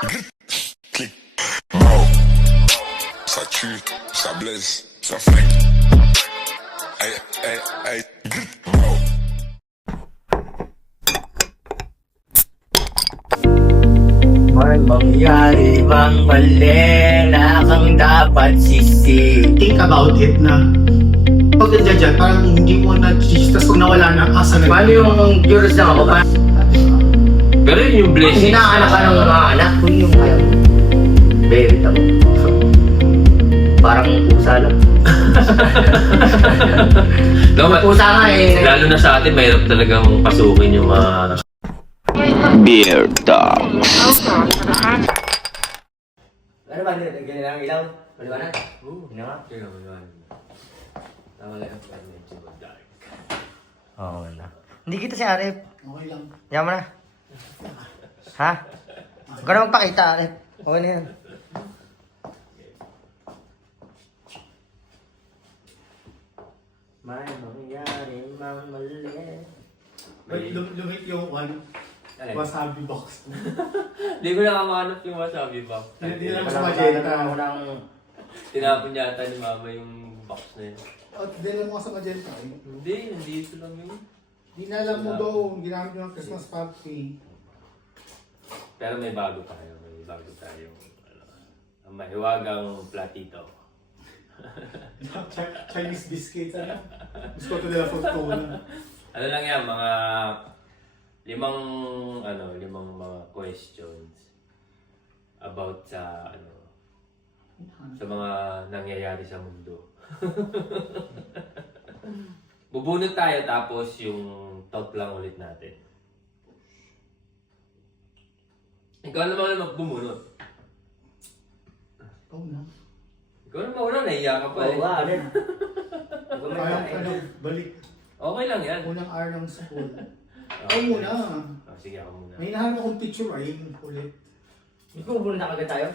Clic. Mao. Ça tue, ça blesse, ça flingue. Hey, hey, hey. Mao. May mangyari bang mali na kang dapat sisi? Think about it na pag nandiyan dyan, parang hindi mo na tapos pag nawala na, asa na. Paano yung curious na ako? Pero yun yung blessing. Hinaanak ka ng mga anak ko yung kayang berit ako. Parang pusa lang. No, Pusa nga eh. lalo na sa atin, mahirap talagang pasukin yung mga... Beer Dogs. Ano ba? Ganyan lang ilaw? Maliwanag? Oo. Ano nga? Tama lang yung medyo dark. Oo, wala. Hindi kita si Arif. Okay lang. Yaman na. Ha? Huwag ka na magpakita, Arif. Okay na yan. May mangyari mang mali. But lumit yung Alin? wasabi box. Hindi ko nakamanap yung wasabi box. Hindi lang sa magenta. Tinapon yata ni mama yung box na yun. O, din mo sa magenta. Hindi, nandito lang yun. Hindi na alam mo daw, ginamit yung Christmas party. Pero may bago tayo. Ang mahiwagang platito. Chinese biscuits, ano? Gusto ko nila fortuna. Ano lang yan, mga limang mga questions about sa sa mga nangyayari sa mundo. Bubunot tayo tapos yung talk lang ulit natin. Ikaw naman na magbumunot. Oo na. Ikaw naman una, nahiya ka pa eh. Oo, Arif. Kaya balik. Okay lang yan. Unang hour ng school. Okay. Ako muna. Sige, ako muna. May hinahanap akong picture ay ulit. Hindi ko pupunta agad tayo.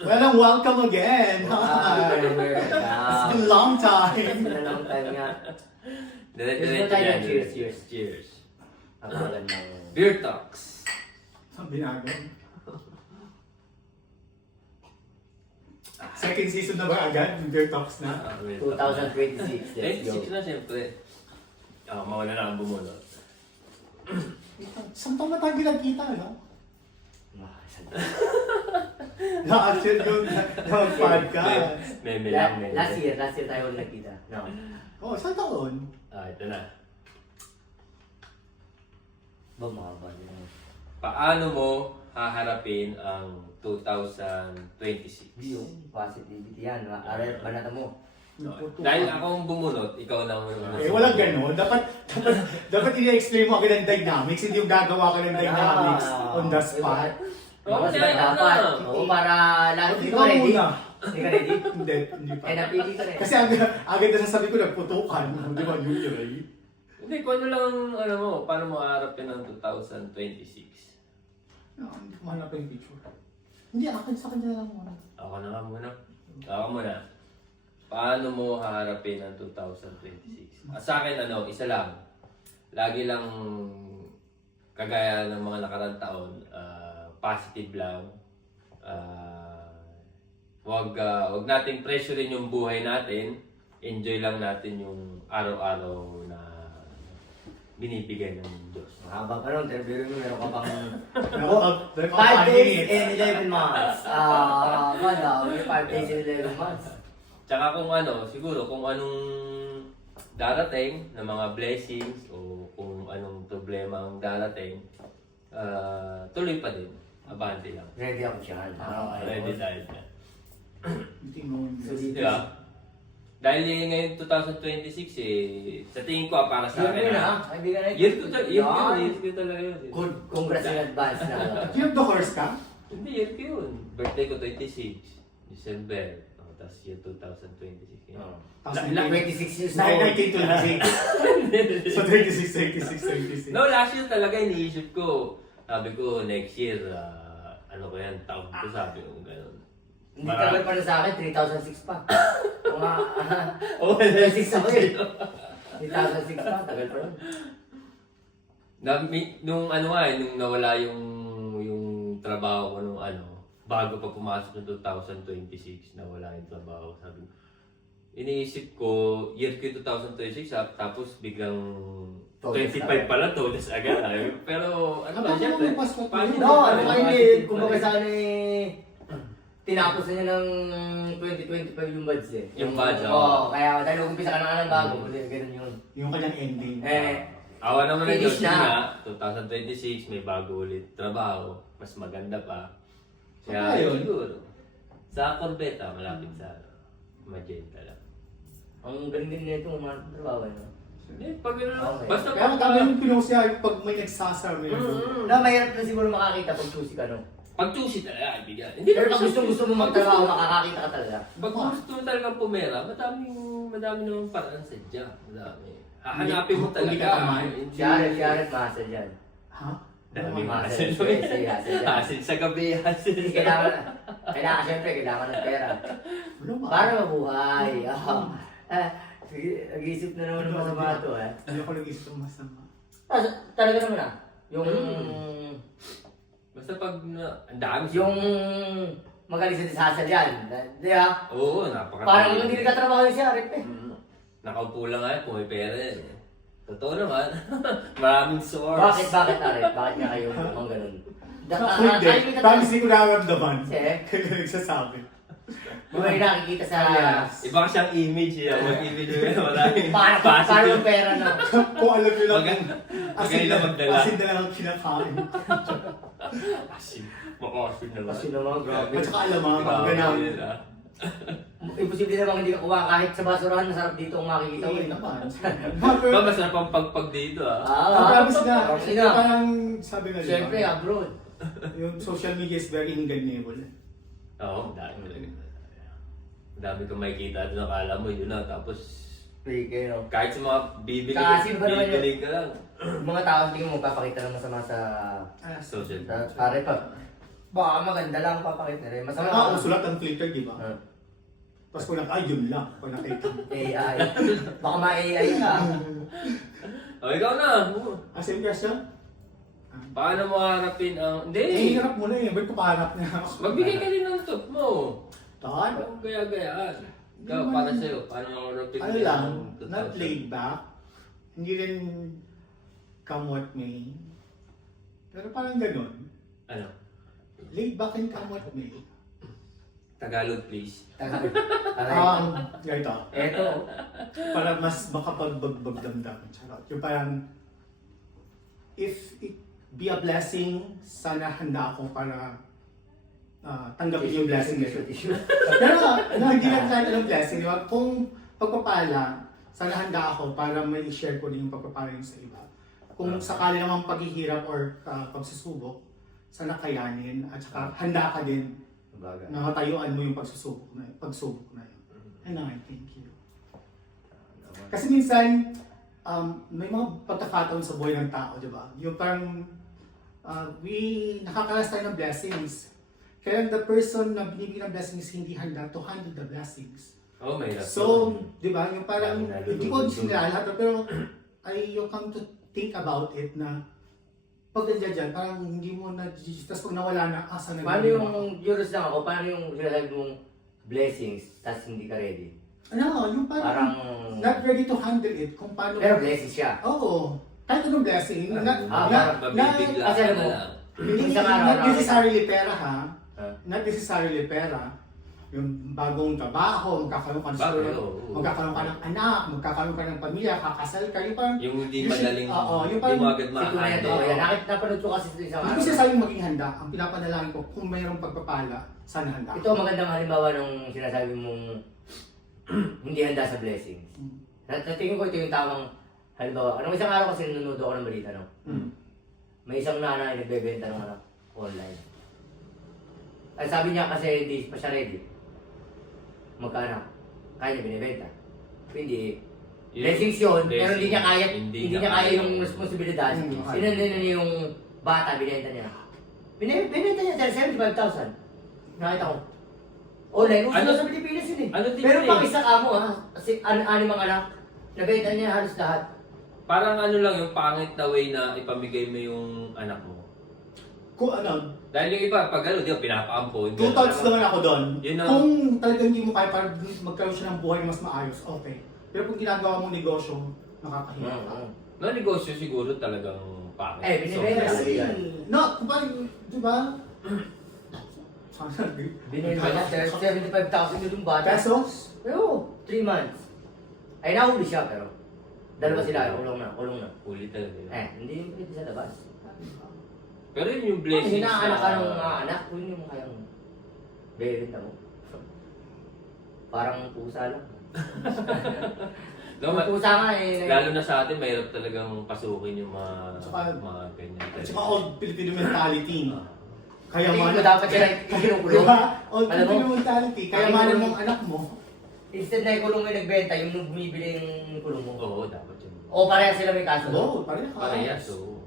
Well, welcome again! Ah, It's been a long time! na lang tayo nga. Dire-diretso tayo. yan. Cheers. Cheers. Ang magandang... Beer Talks. Ang binagan. Second season na ba agad? Beer Talks na? 2026. Let's go. 26 na siyempre. Mawala na ang bumunot. Saan taon na tayo ginagkita, no? Last year yung podcast. Meme lang. Last year tayo nagkita. No. Oh, saan taon? Ito na. Ba, mahaba yun. Paano mo haharapin ang 2026? Yung positivity yan. Arif, banata mo. Dahil akong bumunot, ikaw na muna. Walang gano'n. Dapat i-explain mo agad ang dynamics, hindi yung gagawa ka ng dynamics on the spot. Mas Okay, dapat. Oo, para lahat. Hindi Ikaw ka ready. muna. Hindi ka ready? Hindi pa. Eh, napili ka rin. Kasi agad na sasabi ko, nagputukan. Di ba, New Year, eh? Hindi, kung ano lang, paano mo haharapin ang 2026? No, hindi ko mahanap yung picture. Hindi, akin sa kanya lang muna. Ako na nga muna. Ako muna. Paano mo haharapin ang 2026? Sa akin, isa lang. Lagi lang, kagaya ng mga nakarang taon, positive lang. Wag nating pressurein yung buhay natin. Enjoy lang natin yung araw-araw na binibigay ng Diyos. Mahaba ka nun. Pero meron ka pang... Ako, 5 days and 11 months. Wala. 5 days and 11 months. Tsaka siguro kung anong darating na mga blessings o kung anong problema ang darating, tuloy pa din. Abante lang. Ready ako siya. Ready tayo dyan. Hindi mo. Diba? Dahil ngayon 2026 sa tingin ko para sa akin year ko talaga yun. Good. Congrats in advance na. Do you have the horse ka? Hindi, year ko yun. Birthday ko 26, December. Tapos year 2026. Tapos 26 years old. 1926. So 26. No, last year talaga iniisip ko. Sabi ko, next year, taon ko, sabi ko, gano'n. Hindi tagal pa na sa akin, 3006 pa. Oh, 2006 ako yun. 2006 pa, tagal pa rin. Nung nawala yung trabaho ko nung bago pa pumasok ng 2026 na wala yung trabaho. Sabi ko, iniisip ko, year ko yung 2026, tapos biglang 25 pala, todas agad. Pero ano ba, syempre, Kumbaga sana tinapos na niya ng 2025 yung buds eh. Yung buds, Oo, kaya dahil umpisa ka na ng bago, ganun yun. Yung kanyang ending. awa naman ng Diyos Finish na, 2026, may bago ulit trabaho, mas maganda pa. Kaya Ayun. siguro, sa Corbeta, malapit sa Magenta lang. Ang galing din nito, trabaho no? Pag Okay. basta Kaya magkami yung pinost niya pag may nagsasar mo yun. Na mahirap na siguro makakita pag choosy ka, no? pag choosy talaga, ibigyan. Hindi Pero naman pag gusto mo magtrabaho, makakakita ka talaga. Pag gusto mo talagang pumera, madami namang paraan sadya. Madami. Hahanapin mo Hindi talaga. ka tamad. Si Aret, masa dyan. Ha? Daming Hassle. hassle. Hassle. Hassle sa gabi, hassle sa Kailangan syempre, kailangan ng pera. Wala ba? Para mabuhay. Nag-iisip na naman ng masama ito, eh. Hindi ako nag-isip ng masama. Talaga naman ah. Yung... Basta pag ang dami. Yung... Magaling sa disasal yan. Di ba? Oo, napakatali. Parang hindi nagkatrabaho si Aret eh. Nakaupo lang nga, may pera yan. Totoo naman. Maraming source. Bakit Aret? Bakit nga kayo mukhang ganun? Ako hindi. Promise hindi ko nararamdaman. Kasi, Kaya nagsasabi. may nakikita sa... Iba siyang image yan. Mag-image yun. Maraming Paano yung pera na? Kung alam nyo lang, Magaling na magdala. asin na lang ang kinakain. Asin. Makasin naman. Kasi naman, grabe. At saka alam mga Grabe ganyan. yun, ah. Imposible namang hindi ka kuha kahit sa basurahan, masarap dito ang makikita ko. Hindi eh. naman. Ba, masarap ang pagpag dito ah. Promise na. Promise na. Parang sabi nga Siyempre, diba, abroad. yung social media is very engageable. Oo, dami talaga. Dami kang makikita doon, akala mo yun na. Tapos, Fake, no? kahit sa mga bibili, Kasi ba naman bibili ka lang. Mga tao tingin mo, papakita ng masama sa... Social sa media. pare pa. Baka maganda lang papakita nila. Masama Saka usulat ang filter, di ba? Ah, Tapos kung yun lang. Kung nakita mo. AI. Baka ma-AI ka. O, ikaw na. Same question? Paano mo harapin ang... Eh, Hindi. hirap mo na eh. Ba't ko pahanap na? Magbigay ka din ng top mo. Tan? Huwag gaya-gayaan. Ikaw, para sa'yo, paano mo harapin Ano lang, ang not 2000? laid back. Hindi rin come what may. Pero parang ganun. Ano? Laid back and come what may. Tagalog, please. Ganito. Eto. Para mas makapagbagbag damdam. Charot. Yung parang, if it be a blessing, sana handa ako para tanggapin yung blessing na yun. Pero hindi lang tayo ng blessing. Diba? Kung pagpapala, sana handa ako para may share ko din yung pagpapala yun sa iba. Kung sakali namang paghihirap or pagsusubok, sana kayanin at saka handa ka din na matayuan mo yung pagsubok na yun. And I thank you. Kasi minsan, may mga pagkakataon sa buhay ng tao, di ba? Yung parang, nakakalas tayo ng blessings. Kaya the person na binibigyan ng blessings hindi handa to handle the blessings. Oh, mahirap. So, di ba, yung parang, Dami hindi ko sinalahat, pero you come to think about it na pag nandiyan dyan, parang hindi mo na, tapos pag nawala na, asa na Paano yung, curious lang ako, paano yung sinasabi mong blessings, tapos hindi ka ready? Ano, yung parang, not ready to handle it, kung paano. Pero blessings siya. Oo. Kahit anong blessing, Parang mabibigla kasi ka alam na mo, lang. hindi Isang araw, not necessarily pera ha. Huh? Not necessarily pera. Yung bagong trabaho, magkakaroon ka ng Bagay, school, oo. magkakaroon ka ng anak, magkakaroon ka ng pamilya, kakasal ka, yung parang, Yung hindi you should- madaling, oo, yung hindi parang, mo agad Siguro na ito, ma-handle. kaya napanood ko kasi sa isang hindi ko sinasabing maging handa. Ang pinapanalangin ko, kung mayroong pagpapala, sana handa. Ito magandang halimbawa nung sinasabi mong hindi handa sa blessings. Tingin ko ito yung tamang halimbawa. Anong isang araw kasi nanonood ako ng balita, no? May isang nanay nagbebenta ng anak online. Ay sabi niya kasi hindi pa siya ready. Magkano? Kaya niya binibenta. Hindi. Blessings yun, pero hindi niya kaya, hindi niya kaya yung responsibilidad. Sinundan niya yung bata, binenta niya. Binenta niya 75,000. Nakita ko. Online, uso Ano? sa Pilipinas yun eh. Ano din Pero yun pang eh? isa ka mo kasi animang anak, nabenta niya halos lahat. Parang ano lang yung pangit na way na ipamigay mo yung anak mo. Kung ano, Dahil yung iba, pag ano, di ba, pinapaampon. Two thoughts naman ako doon. Yun ang- Kung talagang hindi mo kaya para magkaroon siya ng buhay na mas maayos, okay. Pero kung ginagawa mong negosyo, nakakahiya ka. No, negosyo siguro talagang pangit. Eh, binibenta So, talaga yan. No, kumbaga, di ba? Sana, Binenta niya, 75,000 yung bata. pesos? Pero, 3 months. Ay, nahuli siya pero. Dalawa sila, kulong na. Huli talaga yun. Hindi yung pwede sa labas. Pero yun yung Kung blessings hinaanak ka ng mga anak, kung yung kayang bebenta mo. Parang pusa lang. No, Yung pusa nga eh. lalo na sa atin, mahirap talagang pasukin yung mga, Tsaka- mga ganyan. At saka old Filipino mentality. Ah. Kaya Tingin man, ko dapat sila kinukulong. Diba? Old Alam mo? Filipino mentality. Kaya Ay, man kulong. ng anak mo. Instead na ikulong mo yung nagbenta, yung bumibili yung kulong mo. Oo, dapat yun. O parehas sila may kaso. Oo, parehas. Parehas, oo.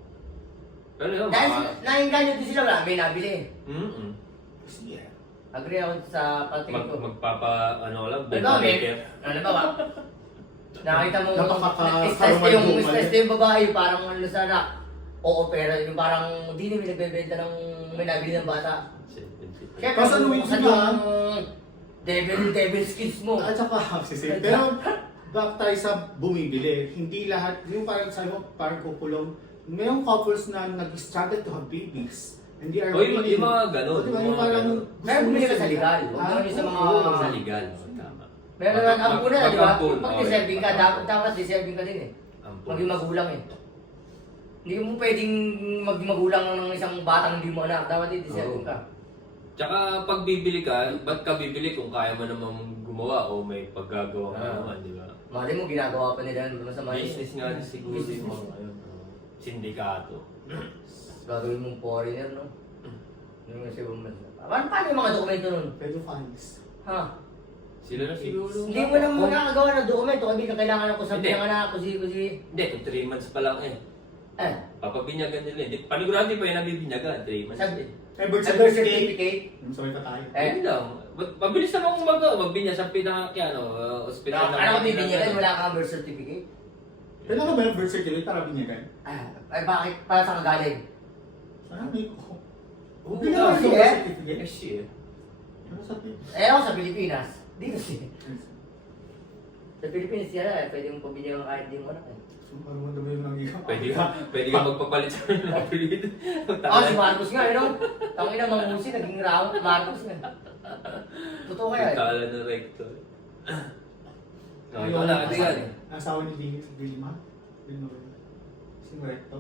Pero yun, Dahil baka... nainganyo din sila, wala may nabili. Mm-mm. Yeah. Agree ako sa patingin ko. Magpapa, ano lang, Ano ba, bumalik men? Ano ba ba? Nakita mo, Napaka-karumal stress na yung babae, parang ano sana, oo, pero yung parang hindi namin nagbebenta ng may nabili ng bata. Kaya Kasi ano yun sila? Devil skills mo. At saka, pero back tayo sa bumibili. Hindi lahat, yung parang sabi mo, parang kukulong. Mayroong couples na nag-struggle to have babies. And they are O, yung mga ganun. Diba, yung parang... Kaya bumili ka sa legal. Huwag Ah, naman yung sa mga... oo. Sa legal, oo, tama. Meron naman ang una, di ba? Mag-ampun, Pag oo, deserving ka, mag-ampun. dapat deserving ka din eh. Ampun. Maging magulang eh. Hindi mo pwedeng maging magulang ng isang batang hindi mo anak. Dapat deserving ka. Tsaka pag bibili ka, ba't ka bibili kung kaya mo namang gumawa o may paggagawa ka Ah. naman, di ba? Mali mo, ginagawa pa nila ng masama yun. Business nga siguro yung mga ayun, sindikato. Gagawin mong foreigner, no? Yung sa ibang bansa. Paano yung mga dokumento nun? Pedophiles. Ha? Sila na siguro. Hindi mo lang nakagawa ng dokumento. Kaya ka kailangan ng kusabi Hindi. ng anak, kusi. Hindi, kung 3 months pa lang eh. Eh, Papabinyagan nila eh. Di- Panigurado pa yung nabibinyagan, 3 months. sabi, Eh, birth sa birth certificate. certificate, I'm sorry pa tayo. Ayun lang. Mabilis naman magbinya sa ospital. ano kung bibinyagan, wala kang birth certificate? Kailangan ba yung birth certificate para binyagan? Ay bakit? Para sa kagaling? Sana may ko. Oo, Binyagan kasi yung eh. birth certificate? Yes, yeah. Ano sabi? Eh ako sa Pilipinas. Di kasi. Sa Pilipinas yan pwede mong pabinyagan kahit di mo anak eh. So, parang madami yung nagiging. Pwede ka magpapalit sa mga apelido. Si Marcos nga, you know? Tangin na mangusi, naging round, Marcos nga. Totoo kaya eh. Tala na rector. Ikaw na, katigan. Asawa ni Vilma? Vilma. Sino recto?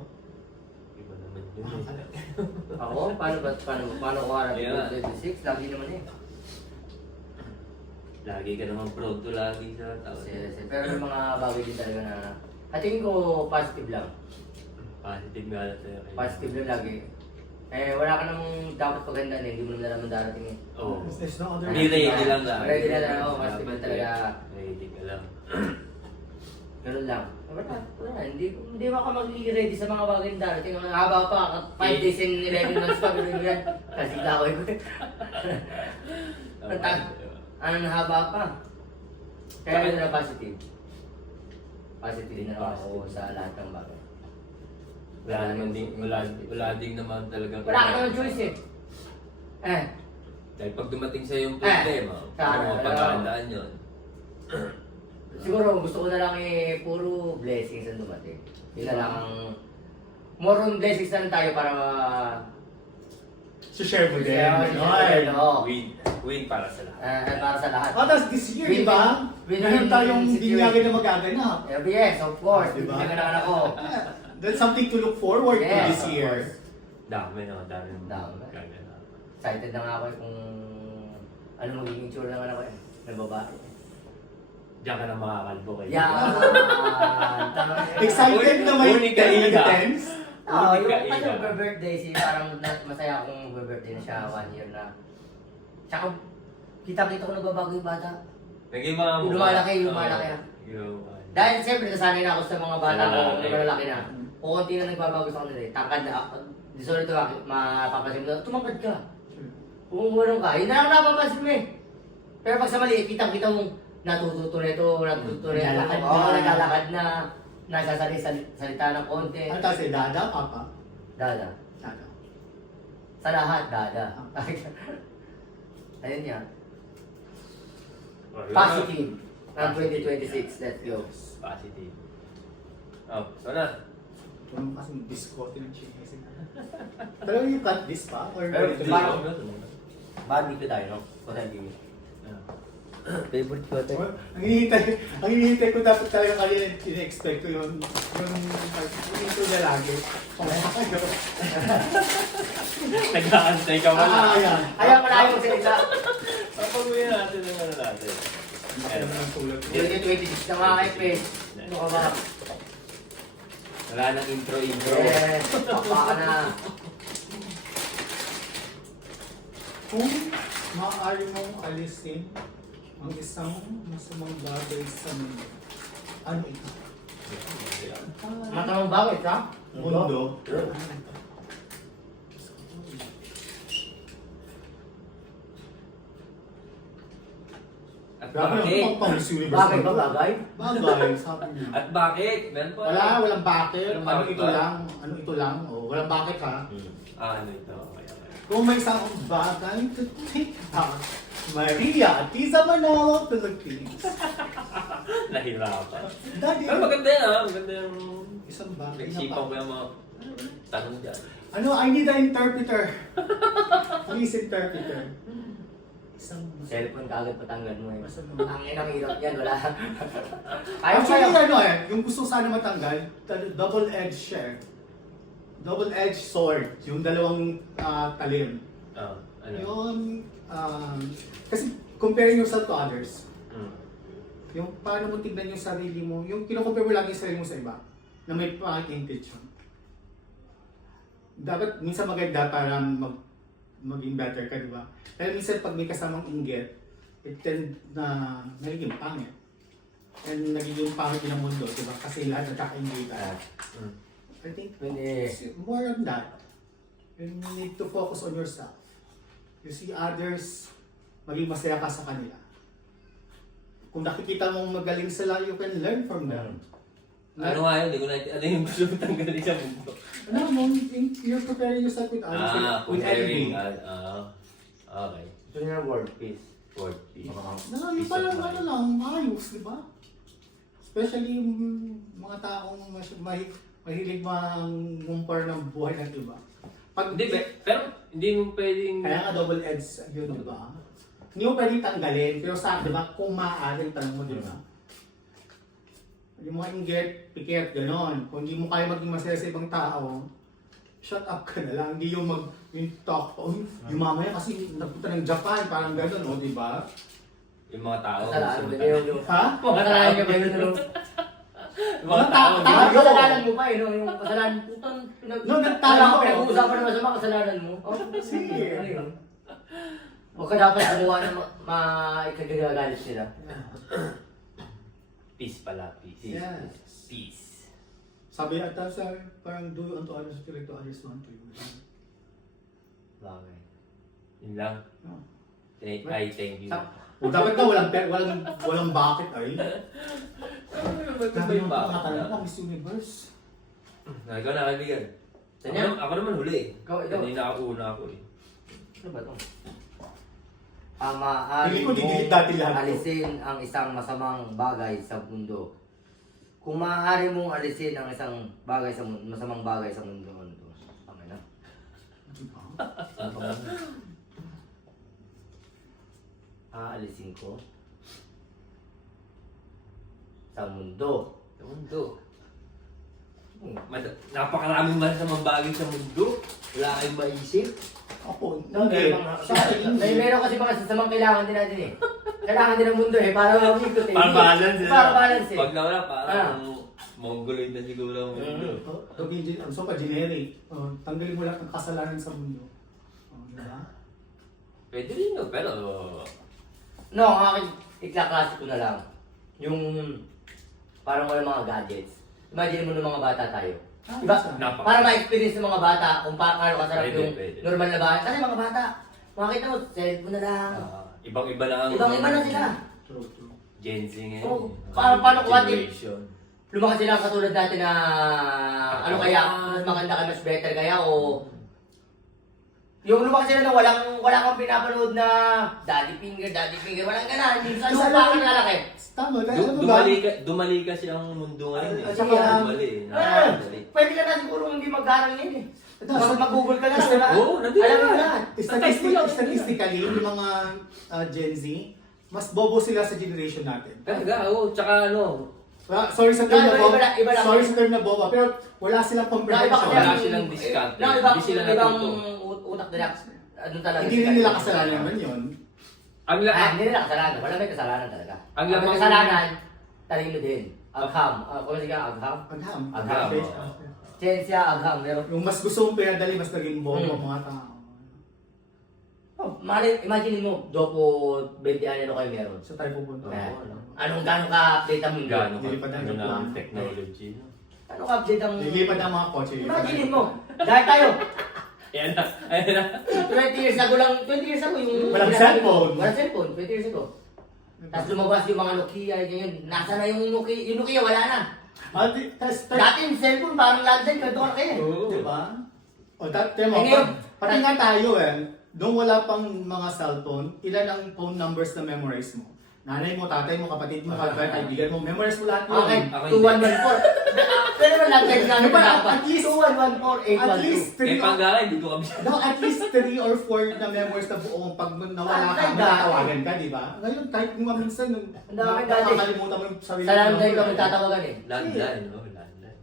Iba naman yun eh. Ako? Paano ko harap Yeah. yung 26? Lagi naman eh. Lagi ka naman pronto lagi sa tao. Pero may mga bagay din talaga na tingin ko positive lang. Positive nga na sa'yo. Positive lang lagi. Eh, wala ka namang dapat pagandaan eh. Hindi mo naman alam ang darating eh. Oo. There's no other. Hindi ready lang lang. Ready na lang ako, positive lang talaga. Ready ka lang. Ganun lang. Wala, hindi ako magiging ready sa mga bagay na darating. Ang haba pa, 5 days and 11 months pa. Ganun yan. Kasi ako eh. Ang haba pa. Kaya ganun na positive. Positive na ako sa lahat ng bagay. Wala din naman talaga. Wala ka naman choice eh. Dahil pag dumating sa yung problema, paano mo pagkahandaan yun? Siguro gusto ko na lang puro blessings ang dumating. Yun na lang ang more on blessings na lang tayo para share mo din. Share, oo. Win para sa lahat. Para sa lahat. Oh, tapos this year, di ba? Meron tayong binyagan na magaganap. Yes, of course. Diba? Diba? Bibigyan ka ko. That's something to look forward to Yes, this of year. course. Dami na, dami. Dami. Excited na nga ako kung ano magiging tsura ng anak ko ng babae. Diyan ka na makakalbo kayo. Yan! Excited na may Uni ka, Ida. evidence. Oo, Uni ka, yung Ida. birthday parang masaya akong birthday na siya 1 year na. Tsaka kita-kita ko nagbabago yung bata. Naging mga Lumalaki. Dahil siyempre nasanay na ako sa mga bata ko Lalaki. na lalaki na. Kukunti na nagbabago sa kanila eh. Tangkad na ako. Di sorry to, mapapansin mo, tumangkad ka. Kung gano'n ka, yun na lang napapansin mo eh. Pero pag sa maliit, kitang-kita mong natututo nito, Naglalakad na. Oo, naglalakad na. Nasasalita ng konti. Ano kasi, Dada, Papa? Dada. Dada. Sa lahat, dada. Ayun yan. Positive. Ng 2026, let's go. Positive. Oh, so na. Kung kasi biscotti ng Chinese. Pero you cut this pa? Or Pero, ganito parang- lang? Barbecue tayo, no? Hotel game. Favorite ko ito. Ang hinihintay ko dapat talaga kanina in-expect ko yung intro na lagi. Nag-aantay ka wala. Ayan. Ayaw mo na yung salita. Papaguhin natin ang ano natin. Ayan ang tulad. 2026 na mga FS. Ano ka ba? Wala nang intro-intro. Yes, papa ka na. Kung maaari mong alisin ang isang masamang bagay sa mundo, ano ito? Matamang bakit, ha? Mundo. At Grabe bakit? ang pang-Miss Universe. Bagay na ba to. bagay? Bagay, sabi niya. At bakit? Meron pa. Walang bakit. Walang Ano bakit ito ba? lang? Ano ito lang? O, walang bakit ha? Ano ito? Okay, okay. Kung may isang bagay to take back, Maria Atiza Manalo, Philippines. Nahirapan. Daddy, Pero maganda yan ah. Maganda yung... isang bagay na Naisipan ko pa. yung mga tanong dyan. Ano, I need an interpreter. Please interpreter. Isang Cellphone kagad patanggal mo eh. Masamang Ang inang hirap yan, wala. Ayaw ko Actually, yun. ano yung gusto sana matanggal, double-edged siya eh. Double-edged sword, yung dalawang talim. Oh, ano? Yung, kasi comparing yourself to others, Mm. yung paano mo tignan yung sarili mo, yung kinukompare mo lagi yung sarili mo sa iba, na may pangit intention. Dapat, minsan maganda para maging better ka, di ba? Pero minsan pag may kasamang inggit, it tend na nagiging pangit. And nagiging pangit din ang mundo, di ba? Kasi lahat nagkakainggita. Mm. I think Hindi. it's more on that. You need to focus on yourself. You see others, maging masaya ka sa kanila. Kung nakikita mong magaling sila, you can learn from them. Ano nga yun? Hindi ko na... Ano yung gusto mo tanggalin sa mundo? Ano mo, you're preparing yourself with others, with comparing. envy. Okay. Ito niya world peace. Word peace. No, yung parang ano lang, maayos, di ba? Especially yung mga taong mahilig mangumpar ng buhay ng iba. Pag, Hindi, pero hindi mo pwedeng... Kaya nga double-edged yun, di ba? Hindi mo pwedeng tanggalin, pero sa di ba, kung maaari, tanong mo, di ba? Yung mga inggit, pikit, gano'n. Kung hindi mo kaya maging masaya sa ibang tao, shut up ka na lang. Hindi yung yung talk, oh, yung mamaya kasi napunta ng Japan, parang gano'n, oh, di ba? Yung mga tao. Kasalanan gusto ba mo yung... Ha? Kasalanan niya ba yun? Ano? Yung mga tao. Tayo. Ang kasalanan mo ba eh, no? Yung kasalanan... No, nagtalo Alam ko, ako. pinag-uusapan na masama kasalanan mo. Oh, Sige. Ano yun? Huwag ka dapat gumawa ng ikagagalit sila. Peace pala, peace. Yes. Peace. Sabi ata sa parang do unto others, direct to others, want to you. Bagay. Yun lang. No. I thank you. O dapat ka walang bakit ay. Grabe yung mga pa Miss Universe. Ikaw na, kaibigan. Sanya? Ako naman huli. Ikaw. Kanina ako una ako eh. Ano ba ito? Ang maaari Hindi ko didelete dati lahat to. alisin ang isang masamang bagay sa mundo. Kung maaari mong alisin ang isang bagay sa mundo, masamang bagay sa mundo, ano to? Tama na. Aalisin ko sa mundo. Sa mundo. Napakaraming masamang bagay sa mundo. Wala kayong maisip. Ako, Okay. sa akin, May meron kasi mga sasamang kailangan din natin eh. Kailangan din ng mundo eh, para mag-ikot eh. Para balance eh. Para balance eh. Pag nawala, parang mongoloid na siguro ang mundo. So pa generic. Tanggalin mo lahat ng kasalanan sa mundo. Di ba? Pwede rin no, pero... No, ang aking iklaklase ko na lang. Yung parang wala mga gadgets. Imagine mo ng mga bata tayo. Diba? Napaka- Para ma-experience ng mga bata kung paano kasarap Pwede, yung pwede. normal na bahay. Kasi mga bata, makita mo, cellphone na lang. Ibang-iba na ang... Ibang-iba na sila. True, true. Gen Z ngayon. Oo. Paano what if- Generation. Lumaki sila katulad dati na ano kaya, mas maganda ka, mas better kaya o Yung lumaki sila na wala kang pinapanood na daddy finger, walang ganun. Minsan sa baka lalaki. Tama, dahil ano ba? Dumali kasi ang mundo ngayon eh. At saka, Dumali. Pwede ka na siguro hindi mag-aaral yan eh. Ito, Mag-google ka na, diba? Oo, nandun Alam mo na. na. Statistically, yung mga Gen Z, mas bobo sila sa generation natin. Talaga, oo. Tsaka ano, Sorry sa term na bobo. Iba lang. Sorry sa term na bobo, pero wala silang comprehension. Wala silang discount. Hindi sila ibang natuto. utak nila. Ano talaga? Hindi rin nila kasalanan naman yun. Hindi nila kasalanan. Wala may kasalanan talaga. Ang Ang may lamang- kasalanan, talino din. Agham. Kung sige agham? Agham. Agham. Okay. Siyensya, agham. Pero, Yung mas gusto mong pinadali, mas naging bobo ang mga tao. imagine mo, dopo 20 ano kayo meron. Sa tayo pupunta. Anong gano'ng ka-update ang mundo? Gano'n Nilipad ka ang ano na plan. ang technology. Anong ka-update ang... Lilipad ang mga kotse. Imagine mo, dahil tayo, Ayan na, ayan na. 20 years ago yung... Walang cellphone. Walang cellphone, 20 years ago. Tapos lumabas yung mga Nokia, ganyan. Nasa na yung Nokia? Yung Nokia wala na. Dati yung cellphone, parang landline, kwento ka na kayo. Oo. Diba? O, temo, Ngayon, pati nga tayo nung wala pang mga cellphone, ilan ang phone numbers na memorize mo? Nanay mo, tatay mo, kapatid mo, kaibigan mo, memorize mo lahat yun. Okay, Ako 2114. Pero naman landline na Diba, dapat. at least- 2114, At least 812. 3 Eh, panggala, hindi ko kami. No, at least 3 or 4 na memories na buong pag nawala ka, Ang matatawagan ka, di ba? Ngayon, kahit mga minsan, Ang dami dati. nakakalimutan mo yung sarili Sa landline ka magtatawagan eh. Landline, no? Landline.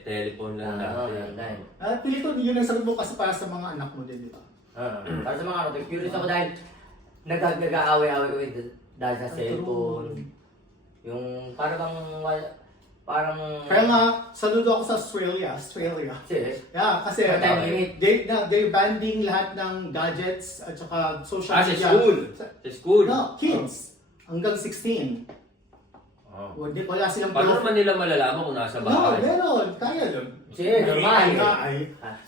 Telephone lang Oo, dati. landline. Pilito, yun ang sagot mo kasi para sa mga anak mo din, di ba? Para sa mga ano, curious ako dahil nag-aaway-away kami dahil sa cellphone. Yung parang Kaya nga, saludo ako sa Australia. Serious? Yeah, kasi May time limit. they're banning lahat ng gadgets at saka social Sa media. school. Sa school. No, kids. Hanggang 16. Wala silang Paano naman nila malalaman kung nasa No, bahay? meron. Kaya lang. Sige, normal. Sa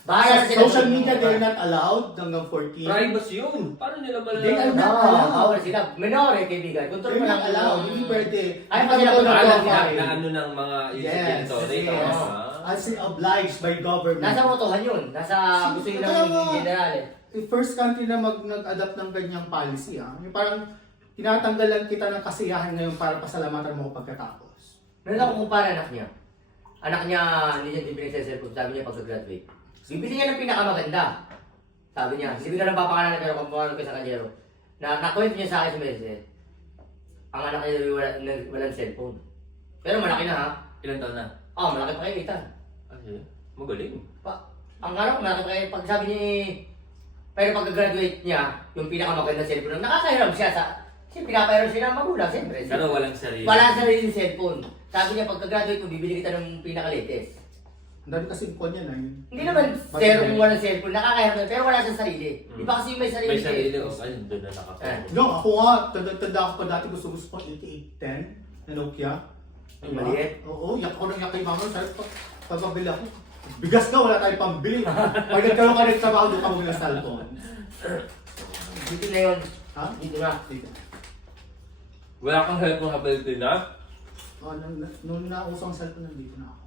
Bahala sila. social media, they're not allowed hanggang 14. Privacy yun. Paano nila They are malalaman? not Bawal sila. Minor eh, kaibigan. Control They're mo not lang. allowed. Hindi pwede. Ay, Hindi pag sila ka control na- Na ano ng mga Yes, security. yes. As in obliged by government. Nasa motohan yun. Nasa gusto nila Kaya ng nga. general eh. Yung first country na nag-adapt ng ganyang policy. Yung parang tinatanggalan kita ng kasiyahan ngayon para pasalamatan mo ko pagkatapos. Meron akong kumpara anak niya. Anak niya, hindi niya din pinagsa-cellphone. Sabi niya pagka-graduate. Bibili niya ng pinakamaganda. Sabi niya, hindi ko na napapakalanan pero kung paano ko sa kanyero. Nakwento niya sa akin sa message. Ang anak niya walang cellphone. Pero malaki na ha. Ilan taon na? Malaki pa kayo kita. Ay, magaling. Ang araw, malaki pa kayo. Pag sabi niya pero pagka-graduate niya, yung pinakamaganda cellphone, nakakahiram siya sa... Siyempre, pinapahiram siya ng magulang, siyempre. Pero walang sarili. Wala sa rin yung cellphone. Sabi niya, pagka-graduate mo, bibili kita ng pinaka-latest. Ang dami kasi kon yan. Hindi naman zero kung walang cellphone, nakakahirap na, pero wala siyang sarili. Di ba kasi may sarili? May sarili. cellphone? Ay, doon na nakapag. No, ako nga, tanda ako pa dati gusto ko 8810 na Nokia. Yung maliit? Oo, yak ako nang yak kay mama. Sabi ko, pagpabili ako. Bigas ka, wala tayong pambili. Pag nagkaroon ka ng trabaho, doon ka mo ng cellphone. Dito na yun. Ha? Dito na. Dito. Wala kang help ng ability na? Nung nausang cellphone, nandito na ako.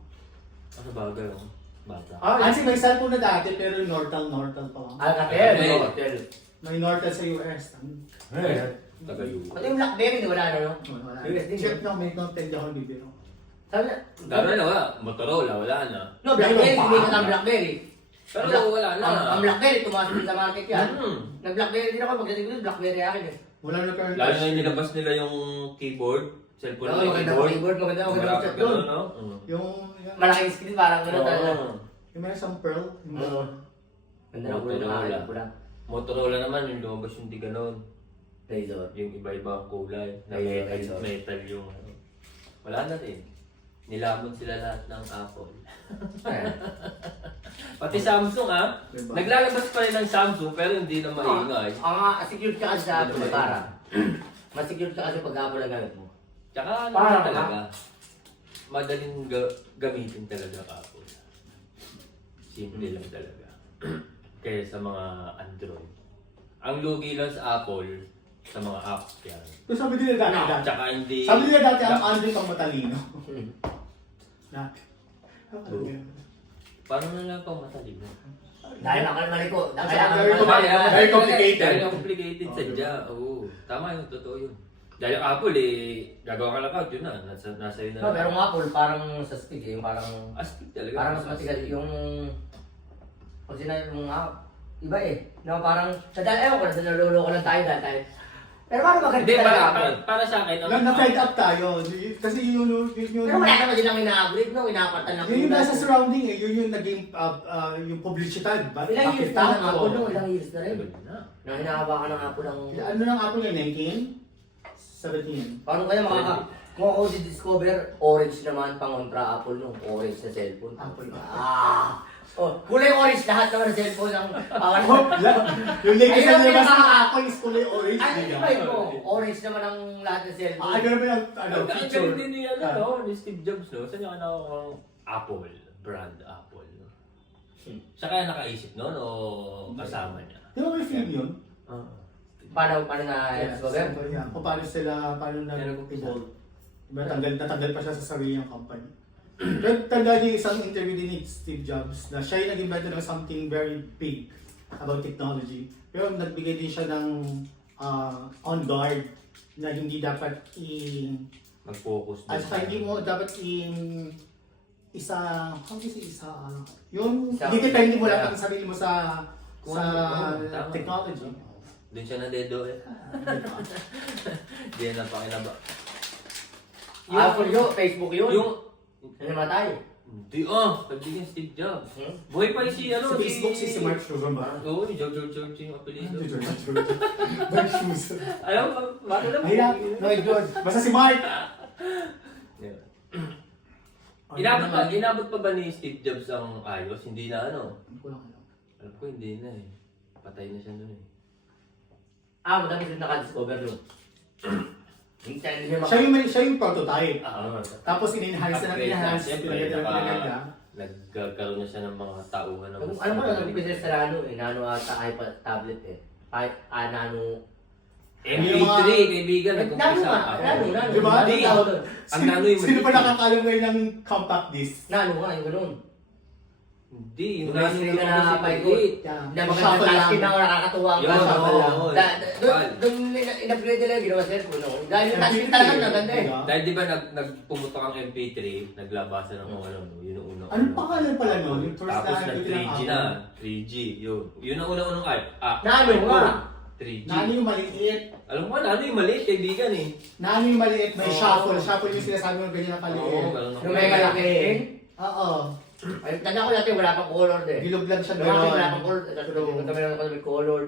Ano bagay oh? Bata. Kasi may cellphone na dati, pero Nortel pa lang. Alcatel. Alcatel. Alcatel. May Nortel sa US. Tagayo. Pati yung Blackberry, wala na no? Wala. US din. Check na, may content ako bibiro. Sabi na. Dami na wala. Motorola, wala na. No, Blackberry, sumikat ang Blackberry. Pero wala na. Ang Blackberry, tumaas din sa market yan. Hmm. Nag-Blackberry din ako, magdating ko Blackberry akin eh. Wala na current. Lalo na yung nilabas nila yung keyboard. Cellphone Oo, na maganda keyboard. keyboard, maganda Marami chat ganun, doon. no? Yung Malaking screen, parang gano'n talaga. yung may isang pearl. Oo. Ganda na kulay ng akin, pula. Motorola naman, yung lumabas yung di ganun. Razor. Yung iba-iba ang kulay. Na Ay, metal, ay, metal yung ano. Wala na rin. Nilamon sila lahat ng Apple. Pati Samsung Diba? Naglalabas pa rin ng Samsung pero hindi na maingay. Secure ka kasi sa Apple, para. Mas secure ka kasi pag Apple ang gamit mo. Tsaka ano Para talaga. Madaling gamitin talaga ang Apple. Simple lang talaga. Kaya sa mga Android. Ang lugi lang sa Apple, sa mga apps yan. So sabi nila dati. Tsaka hindi... Sabi nila dati ang Android pang matalino. Na. Parang na lang pang matalino. Dahil nakalmali ko. Very complicated. Very complicated sadya. Oo. Tama yun, totoo yun. Dahil yung Apple gagawa ka lang out, yun na. Nasa yun na. No, pero yung Apple, parang sa stick eh. Yung parang... Astig talaga. Parang mas matigal yung... Pag sinabi mo nga, iba eh. No, parang... Ewan ko na, naluloko lang tayo dahil. Pero parang maganda Hindi, talaga Apple. para sa akin. Na-fed up tayo. Kasi yun Pero wala naman din ang ina-upgrade, no? Inapatan lang. yun yung nasa surrounding eh. Yun yung naging yung publicity. Ilang years na ng Apple, no? Ilang years na rin. Na. Na hinahawa ka ng Apple ng... Ano ng Apple yung 19? 17. Paano kaya kung ako discover orange naman pangontra Apple nung orange na cellphone. Apple. Oh, kulay orange lahat naman ng cellphone ng Yung latest Ayun, na nilabas ng pinaka- Apple is kulay orange. Ay, din iba yan. mo. Orange naman ang lahat ng cellphone. Ano naman yung Ang feature? galing din ni Steve Jobs, no? Saan yung Apple, brand Apple, no? Siya kaya nakaisip nun o kasama niya? Di ba may film yun? Paano na discover? Yeah. Kung paano nag-evolve. Diba, natanggal pa siya sa sarili ng company. Pero tanda niyo isang interview din ni Steve Jobs na siya yung nag-invento ng something very big about technology. Pero nagbigay din siya ng on guard na hindi dapat Mag-focus at saka hindi mo dapat yung Isa- hindi depende mo yeah. lang ang sarili mo sa Tama. technology. Doon siya nadedo eh. Hindi yan ang pakinaba. Apple yun, Facebook yun. Yung... Ano namatay? Hindi kaibigan Steve Jobs. Hmm? Buhay pa yung si Sa Facebook si Mark Zuckerberg. Oo, ni George yung apelido. Mark shoes. Alam mo, bakit alam mo? Ay, no, George. Basta si Mark. Yeah. Inabot pa ba ni Steve Jobs ang iOS? Hindi na ano. Alam ko hindi na eh. Patay na siya nun eh. Madami sila nakadiscover nun. Siya yung prototype. Tapos in-enhance na Upgrade in-enhance. Siyempre, Pinaganda. nagkakaroon na siya ng mga tauhan ng Ano mo lang, nag-umpisa sa Nano eh. Nano ata iPad tablet eh. Nano... MP3, kaibigan. Nano nga, Nano. Diba? Hindi. Ang Nano yung Sino pa maliit. nakakalam ngayon ng compact disc? Nano nga, yung ganun. Hindi, yung Yung Nano nasa yung na kasi paikot. Yeah. Na magandang tasking na nakakatuwa ang Yun, basa. oo. Doon in-upgrade nila ginawa cellphone. No? Dahil yung tasking talaga maganda eh. Dahil di ba nagpumutok ang MP3, naglabasan ng kung ano, yun ang unang. Anong pangalan pala nun? Yung first Tapos na nag 3G na. 3G, yun. Yun ang unang Nano nga. 3G. Nano yung maliit. Alam mo na, ano yung maliit, kaibigan eh. Nano yung maliit. May Oo. shuffle. Shuffle yung sinasabi mo ganyan na Oo, kaliit. ganun ako. Yung may malaki. Oo. Ay, tanda ko dati wala pang color eh. Bilog lang siya Wala gano'n. pang color. Kami lang kami color.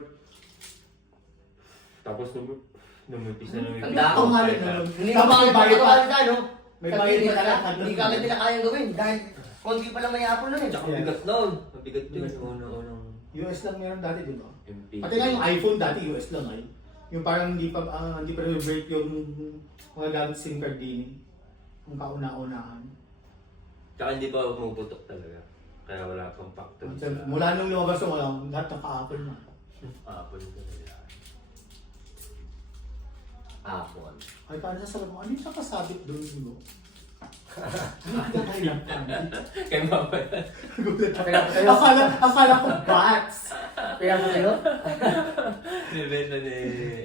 Tapos numipis na numipis. Tanda Ito nga rin nun. Hindi Tapos may bayad pa. no? May bayad pa talaga. Hindi ka agad nila kayang gawin dahil konti pa lang may Apple nun eh. Tsaka bigat nun. Mabigat yun. Unang US lang meron dati, di ba? MP. Pati nga yung iPhone dati, US lang ay. Yung parang hindi pa na-break yung mga gamit SIM card din. Ang kauna-unahan. Tsaka hindi pa umuputok talaga. Kaya wala pang factory sa Mula nung lumabas yung lahat naka-Apple na. Apple talaga. Apple. Ay, paano sa mo? Ano yung nakasabit doon, di ba? Ano Kaya mama. Gulat ako. Akala ko bats. Kaya mo kayo? Nibenta ni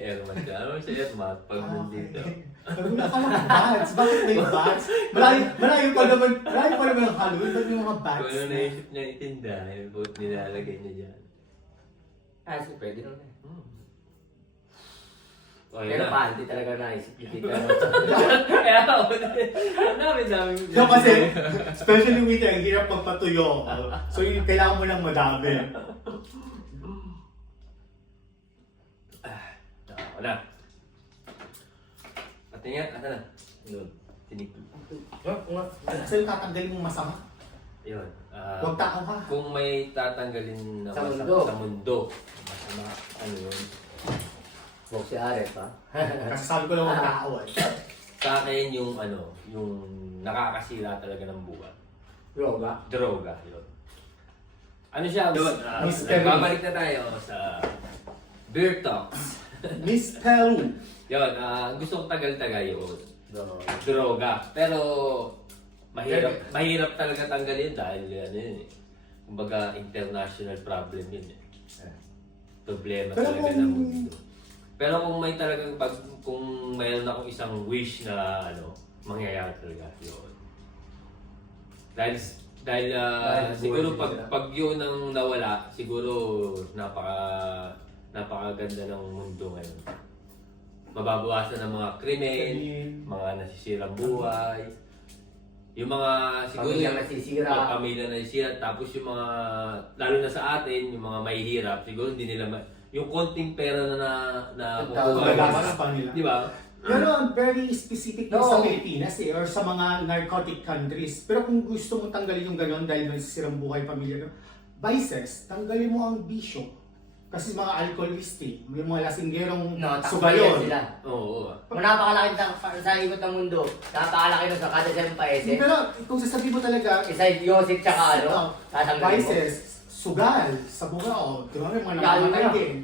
Erman ka. Ano si Erman pag nandito? Akala ko bats. Bakit may bats? Malayo pa naman ang Halloween. Ba't may mga bats? Kung ano naisip niya itinda, yung boat nilalagay niya dyan. Sige, pwede naman eh. Okay Pero na. pa, hindi talaga naisip. Hindi ka Kaya ako, ang dami. No, kasi, especially winter, ang hirap magpatuyo. So, yung kailangan mo ng madami. Ako na. Pati nga, asa na? Doon. Tinig. So, yung tatanggalin mong masama. Yun. Huwag tao ka. Kung may tatanggalin na Sa masama mundo. sa mundo, masama, ano yun? Huwag si Aret ha? Kasi sabi ko lang huwag tao eh. Sa akin yung yung nakakasira talaga ng buwan. Droga. Droga, yun. Ano siya? Doon, Mystery. babalik na tayo sa Beer Talks. Miss Peru. Yun, gusto kong tagal-tagal yun. Droga. Pero mahirap talaga tanggalin dahil ano yun eh. kumbaga international problem yun eh. Problema Pero talaga kung- ng mundo. Pero kung may talagang kung mayroon akong isang wish na mangyayari talaga yun. Dahil siguro pag yun ang nawala, siguro napakaganda ng mundo ngayon. Mababawasan ng mga krimen, mga nasisirang buhay, yung mga siguro Pamilya nasisira. pamilya nasisira, tapos yung mga, lalo na sa atin, yung mga mahihirap, siguro hindi nila, yung konting pera na Magagamit pa nila. di ba? Pero very specific din Oo. sa Pilipinas or sa mga narcotic countries. Pero kung gusto mo tanggalin yung gano'n dahil nasisirang buhay pamilya, vices, tanggalin mo ang bisyo. Kasi mga alcoholist yung mga lasinggerong No, sugalon. sila. Oo. Kung napakalaki sa ikot ng mundo, napakalaki nun sa kada 7 paese. Pero kung sasabihin mo talaga, Isa Yosef tsaka tatanggalin mo. vices, sugal, sa bugao, di ba may mga Lalo namamatay na. din.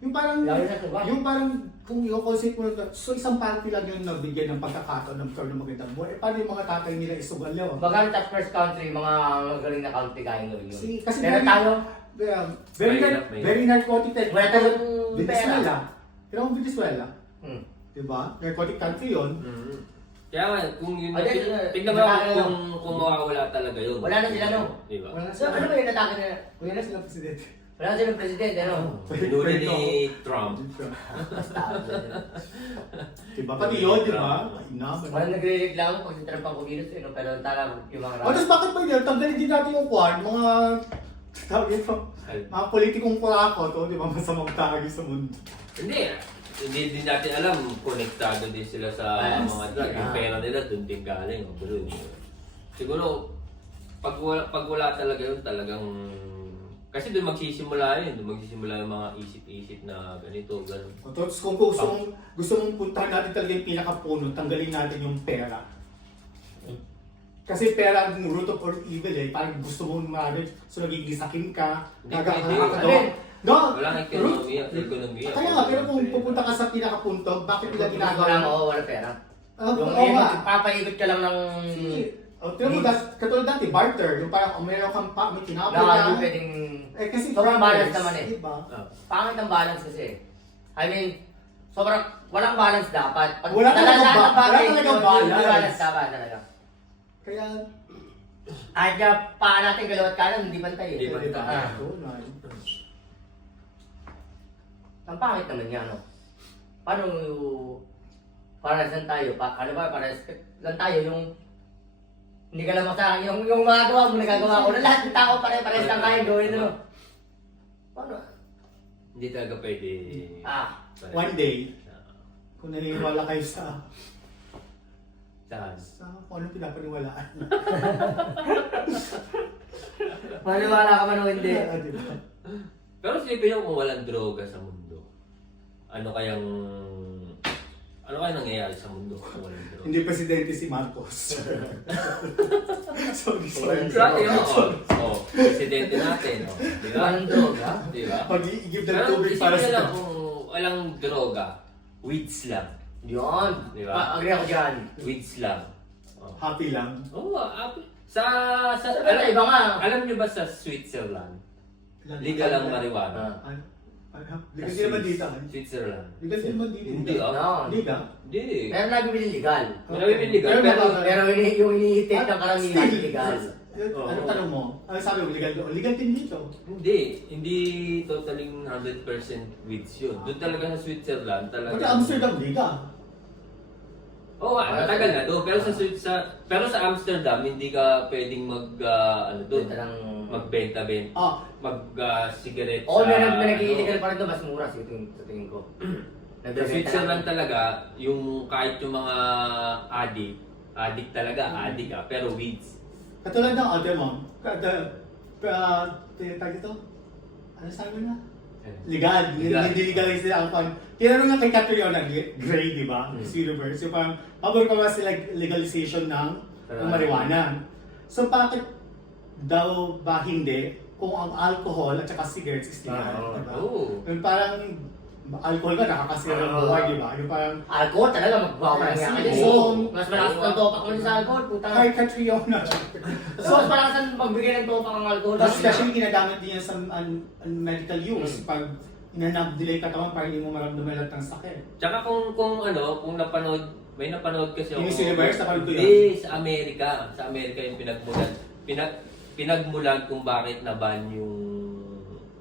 Yung parang, Lalo na sugal. yung parang, kung i-concept mo, so isang party lang yung nabigyan ng pagkakataon ng karoon ng magandang buhay. Paano yung mga tatay nila isugal yun? Magaling at first country, mga magaling na country kaya nyo rin yun. Kasi Pero tayo, Mahirap. very narcotic type. Wala tayong Venezuela. Pero ang Venezuela, hmm. diba? Narcotic country yun. Mhm. Kaya nga, kung yun, Hindi, tignan mo kung mawawala talaga yun. Wala na sila, no? Di ba? Wala So, ano ba yung natake na? Wala na sila presidente. Wala na silang presidente, ano? Pinuli ni Trump. Diba? Pati yun, diba? Ina. Walang nagre-reklamo pag si Trump ang kumilos, no? Pero talagang yung mga O, tapos bakit ba yun? Tanggalin din natin yung kwan, mga tawag yun, mga politikong kurakot, o di ba masamang tao sa mundo. Hindi din natin alam, konektado din sila sa mga drug. Yung pera nila, doon din galing. Siguro, pag wala talaga yun, talagang... Kasi doon magsisimula yun. Doon magsisimula yung mga isip-isip na ganito, gano'n. O, tapos kung gusto mong puntahan natin talaga yung pinakapuno, tanggalin natin yung pera. Kasi pera ang root of all evil eh. Parang gusto mong marami, so nagigisakin ka, Hindi, nagkakagawa. No! Walang ekonomiya. Kaya nga, pero kung pupunta ka sa pinakapunto, bakit nila ginagawa? Wala mo, wala pera. Oo Yung nga. papaikot ka lang ng... Tignan mo, katulad dati, barter. Yung parang meron kang may tinapos Na hindi pwedeng... Eh kasi Sobrang balance farmers, naman eh. Diba? Pangit ang balance kasi. I mean, sobrang... Walang balance dapat. Pag Wala talagang lahat ng bagay, wala talagang yun, balance. balance dapat talaga. Kaya, Kahit nga paa natin galawat kanan, hindi pantay eh. Hindi pantay. Ah. tunay. Ang pangit naman niya, no? Paano pares lang tayo? Ano ba, pares lang tayo yung hindi ka lamang sa akin, yung magagawa mo, nagagawa ko na lahat ng tao pares lang kaya gawin, ano? Paano? Hindi talaga pwede. One day, kung naniniwala kayo sa Saan? kung anong pinapaniwalaan. Maniwala ka man o hindi. Diba? Pero sipin nyo kung walang droga sa mundo. Ano kayang nangyayari sa mundo kung walang droga? Hindi presidente si Marcos. sorry. Dati presidente natin. Di ba? Walang droga? Di ba? Pag-i-give ng Pero tubig para isipin nyo lang sa... kung walang droga, weeds lang. Yun. Di ba? Agree ako dyan. Weeds lang. Oh. Happy lang. Oo, sa Iba nga. alam nyo ba sa Switzerland, legal ang marijuana? Legal din naman dito. Switzerland. Legal din naman dito. Hindi No. Hindi ka? Hindi. Meron nabibili legal. May legal, Pero yung inihitit ng karamihan, illegal. Ano tanong mo? Ano sabi mo? Legal doon? Legal din dito. Hindi totaling 100% weeds yun. Doon talaga sa Switzerland, talaga. Pati Amsterdam, legal. Oo, matagal na doon. Pero sa Amsterdam, hindi ka pwedeng doon. Magbenta-benta. Mag-cigarette Oo, meron na nag-illegal pa rin doon, mas mura sa tingin ko. Sa Switzerland talaga, yung kahit yung mga addict talaga, addict ka, pero weeds. Katulad ng other mo, tag ito? Ano sabi na? Legal. Hindi legalize nila ang pan. Tinanong nga kay Catriona Gray, di ba? Miss Universe. Yung parang, pabor pa ba sila legalization ng marijuana? So bakit daw ba hindi kung ang alcohol at saka cigarettes is legal? Diba? Oo. Yung parang Alcohol ka, nakakasira ng buhay, di ba? Yung parang, Alcohol talaga, magbawa lang yan. So, Mas malakas ang topak mo sa alcohol, puta. kahit Catriona. So, mas malakas ang magbigay ng topak ang alcohol. Especially ginagamit din yan sa medical use. Pag inanab-delay katawan para hindi mo maramdaman lahat ng sakit. Tsaka kung napanood, may napanood kasi Yung Silvers, napanood ko yun. Hindi, sa Amerika. Sa Amerika yung pinagmulan. Pinagmulan kung bakit na-ban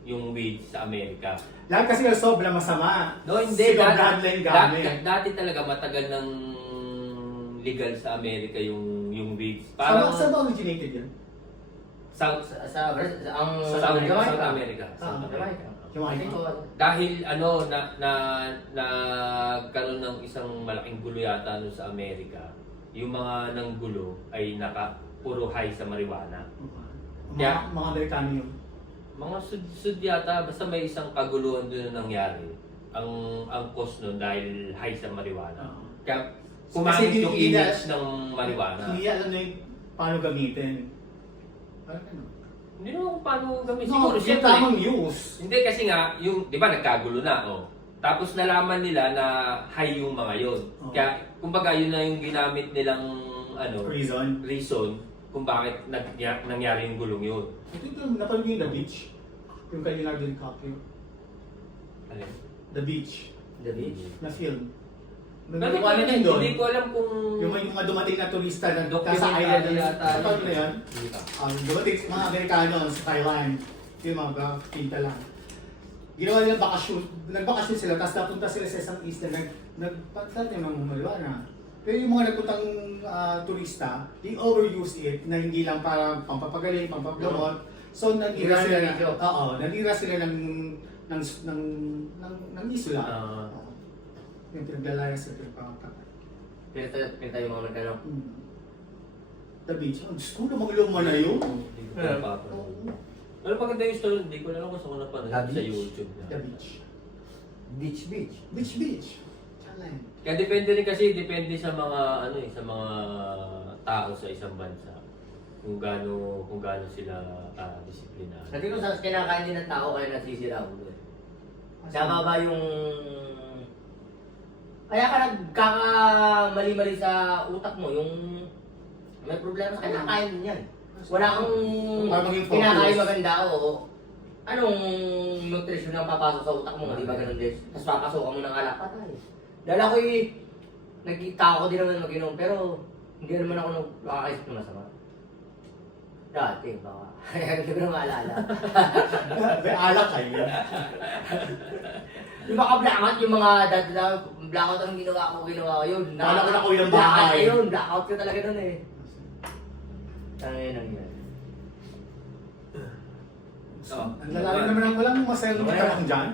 yung weed sa Amerika. Lahat kasi yung sobrang masama. No, hindi. Sila Bradley gamit. Dati talaga matagal ng legal sa Amerika yung weeds. Saan ba originated yun? South Sa South America. Yung Dahil nagkaroon ng isang malaking gulo yata sa Amerika. Yung mga nanggulo ay puro high sa marijuana. Mga Amerikano yun. Mga sud yata, basta may isang kaguluhan doon na nangyari. Ang cause nun dahil high sa marijuana. Kaya pumangit yung image ng marijuana. Hindi alam na yung paano gamitin. Parang ano? Hindi naman kung paano gamitin. No, Siguro, yung siyempre. tamang use. Hindi kasi nga, di ba nagkagulo na, oh. Tapos nalaman nila na high yung mga yon. Oh. Kaya, kumbaga, yun na yung ginamit nilang, reason kung bakit nangyari yung gulong yun. Ito yung napanood ko yung The Beach. Yung kay Leonardo DiCaprio. Alin? The Beach. The beach. Na film. Pero hindi ko alam kung... Yung mga dumating na turista na nasa Documentary island. yata. Ano na yan? Dumating mga Amerikano sa Thailand. Yung mga pinta lang. Ginawa nila bakasyon. Nagbakasyon sila, tapos napunta sila sa isang isla. Nagpagtan yung mga marijuana. Pero yung mga nagpuntang turista, they overuse it na hindi lang para pampapagaling, pampaplamot. So nanira sila ng isla. Yung pinaglalaya sa pinagpapatay. Pinta yung mga Amerikano. The Beach. Ang Diyos ko, lumang-luma na yun. Hindi ko napapanood. Pero maganda yung story, hindi ko na alam kung saan ko napanood sa Beach. YouTube. The Beach. Beach. Beach. Thailand. Kaya depende rin kasi, depende sa mga sa mga tao sa isang bansa kung gaano sila disiplinado. Kasi kung sa kinakain din ng tao kaya nasisira ulo. Tama ba yung... Kaya ka nagkakamali-mali sa utak mo, yung may problema sa kinakain din yan. Wala kang kinakain maganda o anong nutrition ang papasok sa utak mo, di ba ganun din? Tapos papasokan mo ng alak, patay. Dahil ako'y nagkita ko din naman mag-inom, pero hindi naman ako nakakaisip ng masama. Dati, baka. Hindi ko na maalala. May alak kayo. Yung mga blackout, yung mga blackout ang ginawa ko yun. Kala ko na ko yung blackout bahay. na yun, blackout ko talaga nun eh. Tangin ang yan. Ang lalalim naman ang walang masayang tanong dyan.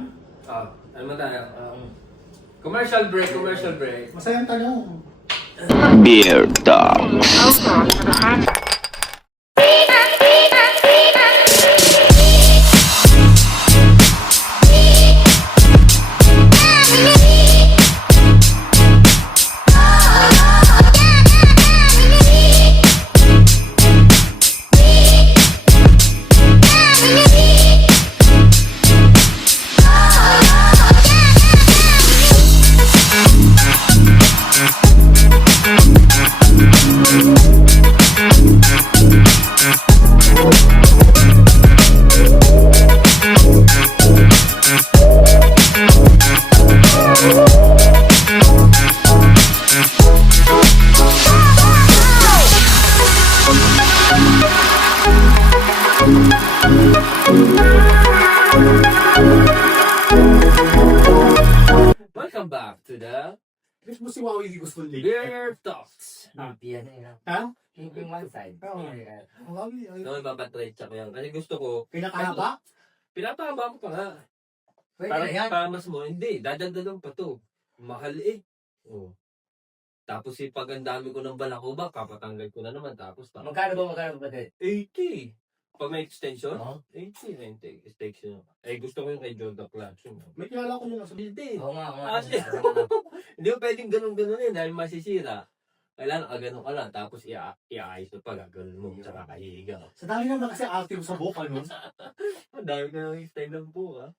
Ano man tayo? Commercial break. Masayang tanong. Beer Talks. Welcome back to the Gusto mo si Wawi di gusto ulit. Beer Talks. Yan eh. Ha? Keeping one side. Oo. Wawi. No, ibabatrate ko yan. Kasi gusto ko, Pinakahaba? pinapahaba mo pa nga. Pwede Para na yan. pamas mo, hindi, dadagdagan pa to. Mahal eh. Oh. Tapos pag ang dami ko ng balakuba, kapatanggal ko na naman. Tapos Magkano ba din? 80. Pag may extension, Oo. 80 na yung extension. Eh, gusto ko yung kay Jordan Clutch. May kilala ko yun sa Hindi. Oo nga. Kasi, hindi mo pwedeng ganun-ganun eh, dahil masisira. Kailangan ganun ka lang, tapos iaayos mo pa, gagawin mo, tsaka kahiga. Sa dami naman kasi active sa buka nun. Ang dami ka ng style ng buka.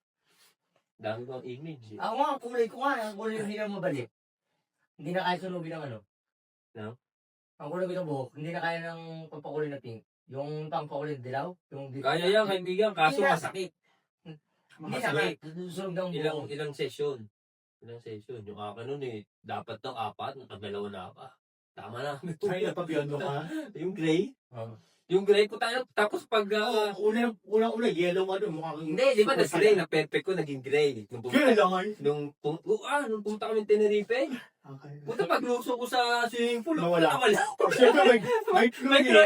Dami kong image. Eh. Ako nga, ang kulay ko nga, ang kulay hindi na mabalik. Hindi na kaya sunugin ng ano. No? Ang kulay ko ng buhok, hindi na kaya ng pagpakulay na pink. Yung pangpakulay ng dilaw, yung Kaya yan, kaibigan, kaso Hindi na. masakit. Hindi na kaya, susunog ng buhok. Ilang session. Ilang session. Yung akin nun eh, dapat ng 4, nakadalawa na ako. Tama na. Ay, napabyondo ka. Yung gray. Oh. Yung gray ko tayo, tapos pag... Unang-una, yellow ano, mukhang... hindi, di ba, nas gray, na perfect ko, naging gray. Kailangan. Nung pumunta kami Tenerife, Okay. puta pagluso ko sa swimming pool, Nawala. nawala. Siyempre, may May clue clue.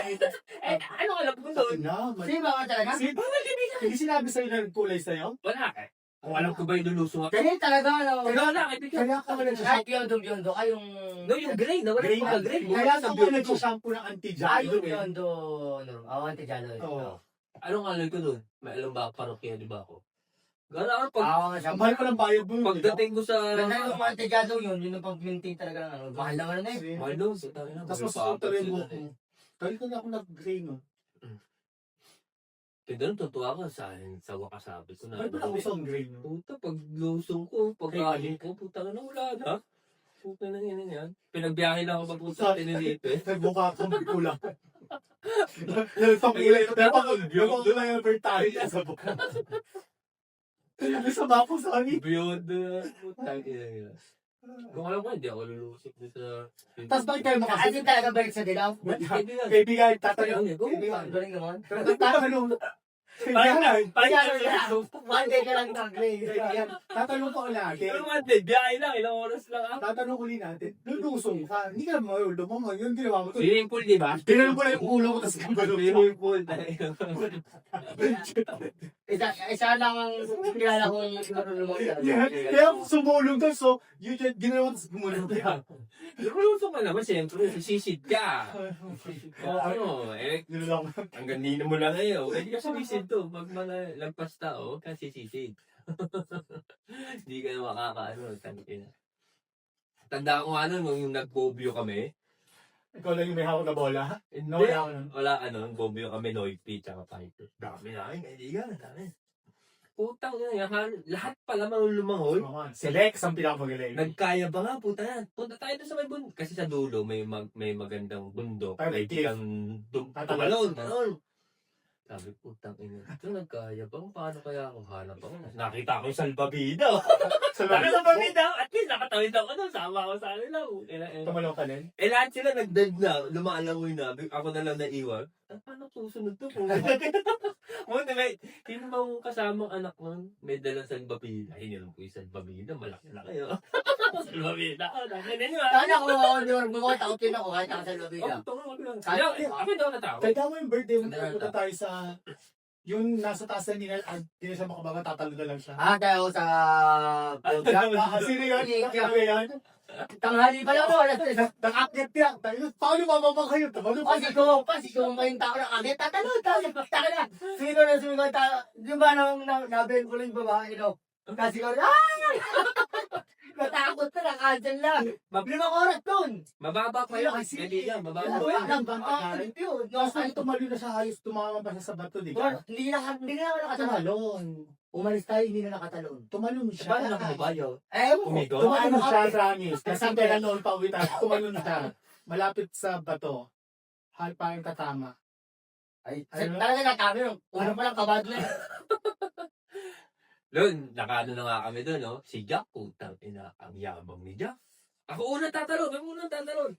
eh. Ano alam ko doon? Na, may... Sino ba ka talaga? Hindi sinabi sa'yo na kulay sa'yo? Wala eh. Kung alam ko ba yung luluso ako? Kasi talaga, ano, Wala, kaibigan. Kaya ka wala kahit biondo ay yung... No, yung gray, nawala Gray yung na. gray. Kaya Sa ka beauty wala ko. shampoo ng anti-jalo Ay, yung eh. biondo, antijalo. Oo. Anong alay ko doon? May alam ba parokya, di ba ako? Gana ako, Awa nga siya. Ang mahal ko ng bayad mo. pagdating ko sa... Ganda yung antijalo yun yung pag-maintain talaga ng ano. Mahal naman na eh. Mahal doon, sa tayo na. Tapos mas filter yung buhok mo. Dahil ko na ako nag-gray no. Kaya doon, tutuwa ko sa wakas sabi ko na. Bakit ba nauso ang gray no? Puta, pag lusong ko, pag kain ko, puta na wala na. Puta na yan. Pinagbiyahe lang ako magpunta sa Tenerife. Nagbuka akong bikulang. Pang-ilay ko. Pero pag-ilay na yung tayo sa buka. Sa bapo sa amin. Beyond na. Puta, ina. Kung alam ko, hindi ako lulusok doon sa... Tapos bakit kayo As makasip? in talaga balik sa dilaw. Kaibigan. Kaibigan, tatanong. Kaibigan, galing naman. Tatanong. Parang one day ka lang nag-gray. Kaibigan, tatanong ko lagi. Pero Monday, biyahe lang, ilang oras lang ako. Tatanong uli natin, lulusong ka. Hindi ka naman lumamang. Yung ginawa mo to. Swimming pool, di ba? Tinanong ko na yung ulo ko, tapos gano'n. Swimming pool. Isa lang ang kilala kong marunong Kaya sumulong to, so yun yung ginawa tapos gumulong ka. Lulusok ka naman, siyempre, sisid ka. Ano, Yun lang. ang ganina mo lang ngayon. Hindi ka sumisid to. Pag mga lagpas tao, kasi sisid. Hindi ka na makakaano. Tanda ko nga nun, nung nagbobyo kami. Ikaw lang yung may hawak na bola. Hindi. Nawala ako nun. Wala, nagbobyo kami, Noipi, tsaka Piper. Dami na kayong kaibigan, dami. Putang yun, lahat pala malulumanghol. Select ang pinakamagaling. Nagkaya ba nga, puta yan. Punta tayo doon sa may bundok. Kasi sa dulo, may magandang bundok. Ay, may May kang tumalon. Ganon. Sabi, putang ina. Ito nagkaya ba? Paano kaya ako hanap ako? Nakita ko yung salbabida. Salbabida. At least nakatawid ako doon. Sama ako sa kanila. Tumalong ka din? Eh lahat sila nag-dive na. Lumaalangoy na. Ako na lang naiwan. Paano susunod to? Buti may, sino bang kasamang anak nun? May dalang salbabida. Ay, nilang po yung salbabida. Malaki na kayo. Salbabida. Dami na nyo. Sana kung ako hindi mo takutin ako kahit ako sa lobby lang. Kaya, ako daw natawag. Kaya mo yung birthday mo, Ano punta tayo sa... Yung nasa taas na hindi na siya makabaga, tatalo na lang siya. Tayo sa program. Sino yun? Sino yun? Tanghali pa lang ako, alas 3. Nakakyat yan. Paano mamamang kayo? Tumalo pa Kasi kung may tao na agad, tatanong tayo, taka na. Sino na sumigaw tayo? Di ba nabihin ko lang yung babae, Kasi ko, ay! Natakot na, nakancel lang. 5 oras dun. Mababa pa yun. Kasi- Kaibigan, mababa pa Wala yun. lang, bangkalit yun. Nasa tumalo na sa hayos, tumama pa siya sa bato, di ba? Hindi na ako nakatalon. Tumalon. Umalis tayo, hindi na nakatalon. Tumalon siya. Paano nakababayo? Mo. Tumalon siya, promise. Kasi kaya noon pa uwi tayo, tumalon siya. Malapit sa bato. Pa yung katama. Ay, Ano? talaga na kami, una pa lang kabado na. Doon, nakano na nga kami doon, no? Si Jack, putang ina, ang yabang ni Jack. Ako unang tatalon, ako unang tatalon.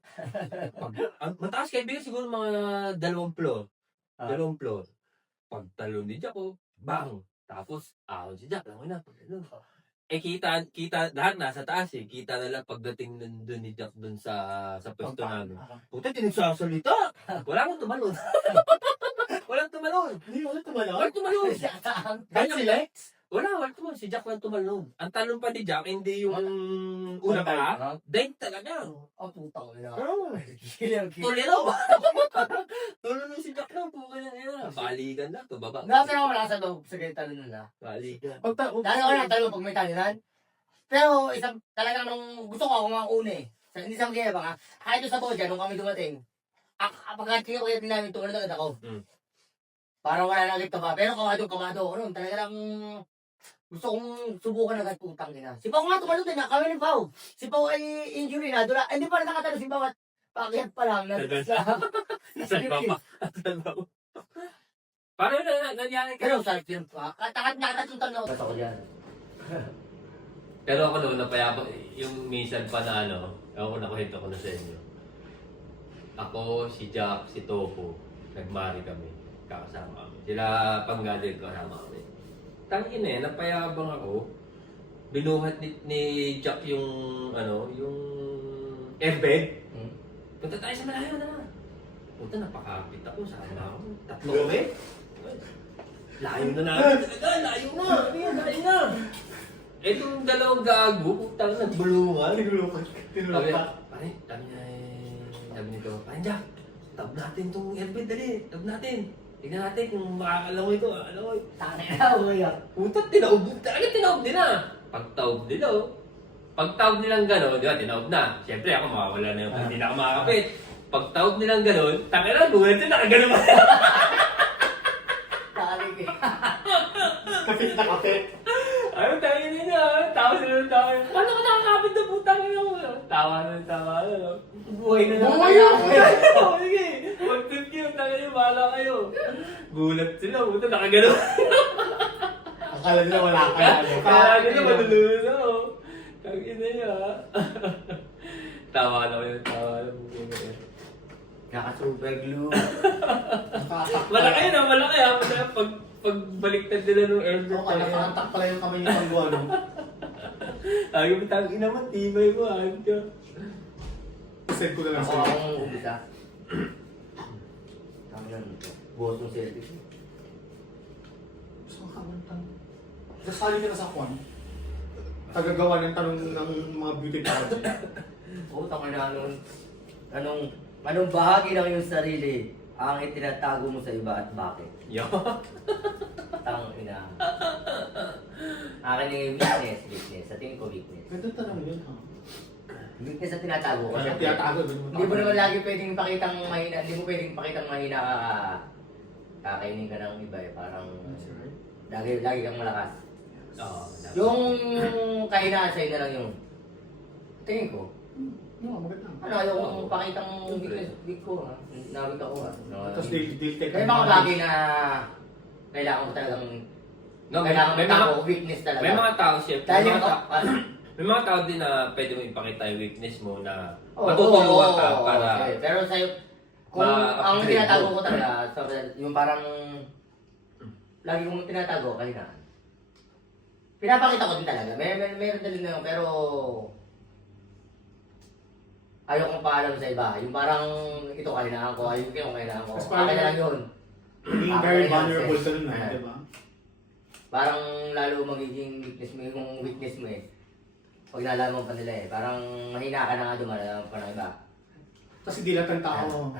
Mataas kaibigan siguro mga 2 floor. 2 floor. Pagtalon ni Jack, bang! Tapos, ahon si Jack, lang na, pagtalon. Eh, kita, lahat nasa taas eh. Kita na lang pagdating doon ni Jack doon sa pwesto namin. Puta, tinagsasalita. Wala kang tumalon. Walang tumalon. Hindi mo tumalon? Walang tumalon. Kahit si Lex? Walang tumalon. Si Jack lang tumalon. Ang talon pa ni Jack, hindi yung una pa. Dahil talaga. Oh, putang ina. Oo. Tulilo ba? Tulilo si Jack lang. Puka na nila. Baligan na to, baba. Nasa ako nasa loob sa ganyan talon nila. Baligan. Dahil ako nagtalon pag may talinan. Pero isang talagang nung gusto ko ako mga una eh. Hindi sa kaya baka. Kahit doon sa Boja, nung kami dumating. Pagkatingin ko kaya namin tulad agad ako. Mm. Parang wala nang lipto pa. Pero kamado ako nun. Talaga lang Gusto kong subukan agad putang ina. Si Pao nga tumalon din na, kami ni Pao. Si Pao ay injury na, dula. Hindi pa rin nakatalo si Pao at paakyat pa lang. Nasaan ba pa? Nasaan ba pa? Paano na nangyari ka? Pero sa film pa, nakatatuntan ako. Basta ko dyan. Pero ako noon, napayabang, yung minsan pa na ano, ako nakuhento ko na sa inyo. Ako, si Jack, si Topo, nagmari kami, kakasama kami. Sila panggaling kasama kami. Tangin eh, napayabang ako. Binuhat ni Jack yung, ano, yung airbag. Punta tayo sa malayo na. Punta, napakapit ako, sama ako. Tatlo kami. Layo na namin talaga, layo na. Layo na. Itong dalawang gago, putang nagbulungan. Tinulungan. Pare, sabi nito, pare Jack, tab natin itong airbag, dali, tab natin. Tignan natin kung makakalaw ito, alaw. Tangin na ako yan. Puta, tinaob, talaga tinaob din ah. Pagtaob nila oh. Pagtaob nilang gano'n, di ba, tinaob na. Siyempre ako mawawala na yung hindi na ako makakapit. Pagtaob nilang gano'n, tangin na, buwan siya, nakagano'n ba? Tangin ka. Kapit na kapit. Ay, tayo nila, tawa sila ng tawa. Paano ka nakakapit na putang ina mo? Tawa na. Buhay na lang. Buhay na! Sige, mag-tip yun, tangin nyo, bahala kayo. Gulat sila, puta, nakagano'n. Akala nila wala ka na. Kaya nila, malulunod ako. Tangin na niya. Tawa na kayo, tawa na mo. Naka-super glue. Malaki na, malaki ha. Pagbaliktad nila nung airbag. Oo, nakaantak pala yung kamay niya ng buwan. Ay, tangin naman, tibay mo, ayun ka. Send ko na lang Ako sa'yo. akong umpisa. Tangin na. Buhos ng selfie. Gusto kong kamantang. Sasali ka na sa kwan. Tagagawa ng tanong ng mga beauty pageant. Oo, tangin na anong bahagi ng iyong sarili ang itinatago mo sa iba at bakit? Yo. Tang ina. Akin yung weakness. Sa tingin ko weakness. Ganda tanong yun, ha? Weakness na tinatago ko. Kasi Siyempre, tiyatago. hindi mo naman lagi pwedeng pakitang mahina. Hindi mo pwedeng pakitang mahina ka. Kakainin ka ng iba eh. Parang lagi kang malakas. Oo. Yung kahinaan sa'yo na lang yung tingin ko. No, maganda. Ano, ayaw kong pakitang weak ko ha. Nawik ako ha. Tapos they'll take May mga bagay na kailangan ko talagang kailangan may mo weakness talaga. may mga tao, chef. Dahil yung May mga tao din na pwede mo ipakita yung weakness mo na Oo, matutulungan ka oo, para okay. Pero sa'yo, kung ang ma-upgrade tinatago mo. ko talaga, yung parang lagi kong tinatago kanina. Pinapakita ko din talaga. Meron din na yun, pero ayaw kong paalam sa iba. Yung parang ito kahinaan ko, ayaw ko kahinaan ko. Mas parang- Akin na lang yun. Being very vulnerable ka nun, di ba? Parang lalo magiging weakness mo yung weakness mo eh. Pag nalaman pa nila eh. Parang mahina ka na nga dumalaman pa ng iba. Kasi di lahat ng tao.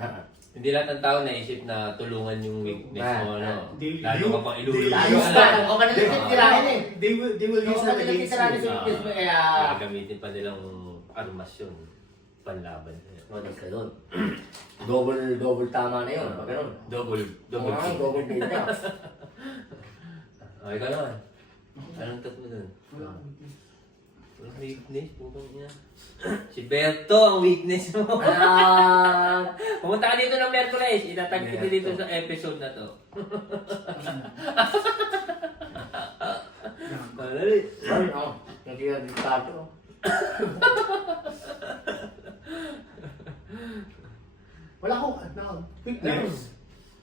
hindi lahat ng tao naisip na tulungan yung weakness mo, ano. They- Lalo ka pang ilulunod. Lalo ka kung ka nalalit tirahin eh. They will Kung use ka that nalalit against tirahin you. sa weakness mo kaya... Gagamitin pa nilang armas yun. Panlaban. Modus ka doon. Double tama na yun. Pag ganun. Double kick. Double kill na. Okay ka naman. Anong tat mo dun? Wala. Walang weakness, putang niya. Si Berto, ang weakness mo. Pumunta ka dito ng Merkules. Itatag kita dito sa episode na to. Dali. Hindi ka diktato. Wala akong, weakness.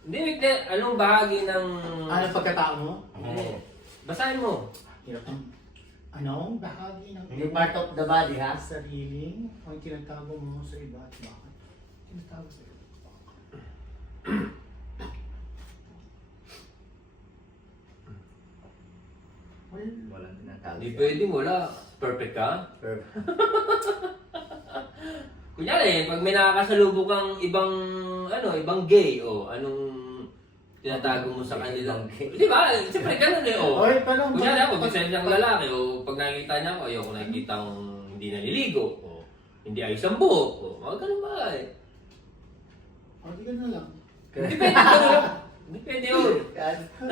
Hindi weakness. Anong bahagi ng... Ano pagkatao mo? Hindi. Basahin mo. Hirap ang, anong bahagi ng Hindi part of the body ha. sarili ang tinatago mo sa iba at bakit? Tinatago sa iba. Walang tinatago. Hindi pwedeng wala. Perfect ka? Perfect. Kunyari, pag may nakakasalubong kang ibang gay, o anong tinatago mo sa kanila? Ibang gay. Di ba? Siyempre, ganun eh, o. Oy, pero Kunyari ako, gusto niyang lalaki, o pag nakikita niya ako, ayoko nakikita akong hindi naliligo, o hindi ayos ang buhok, o mga ganun ba eh. hindi ka na lang. Hindi pwede ganun. Depende yun.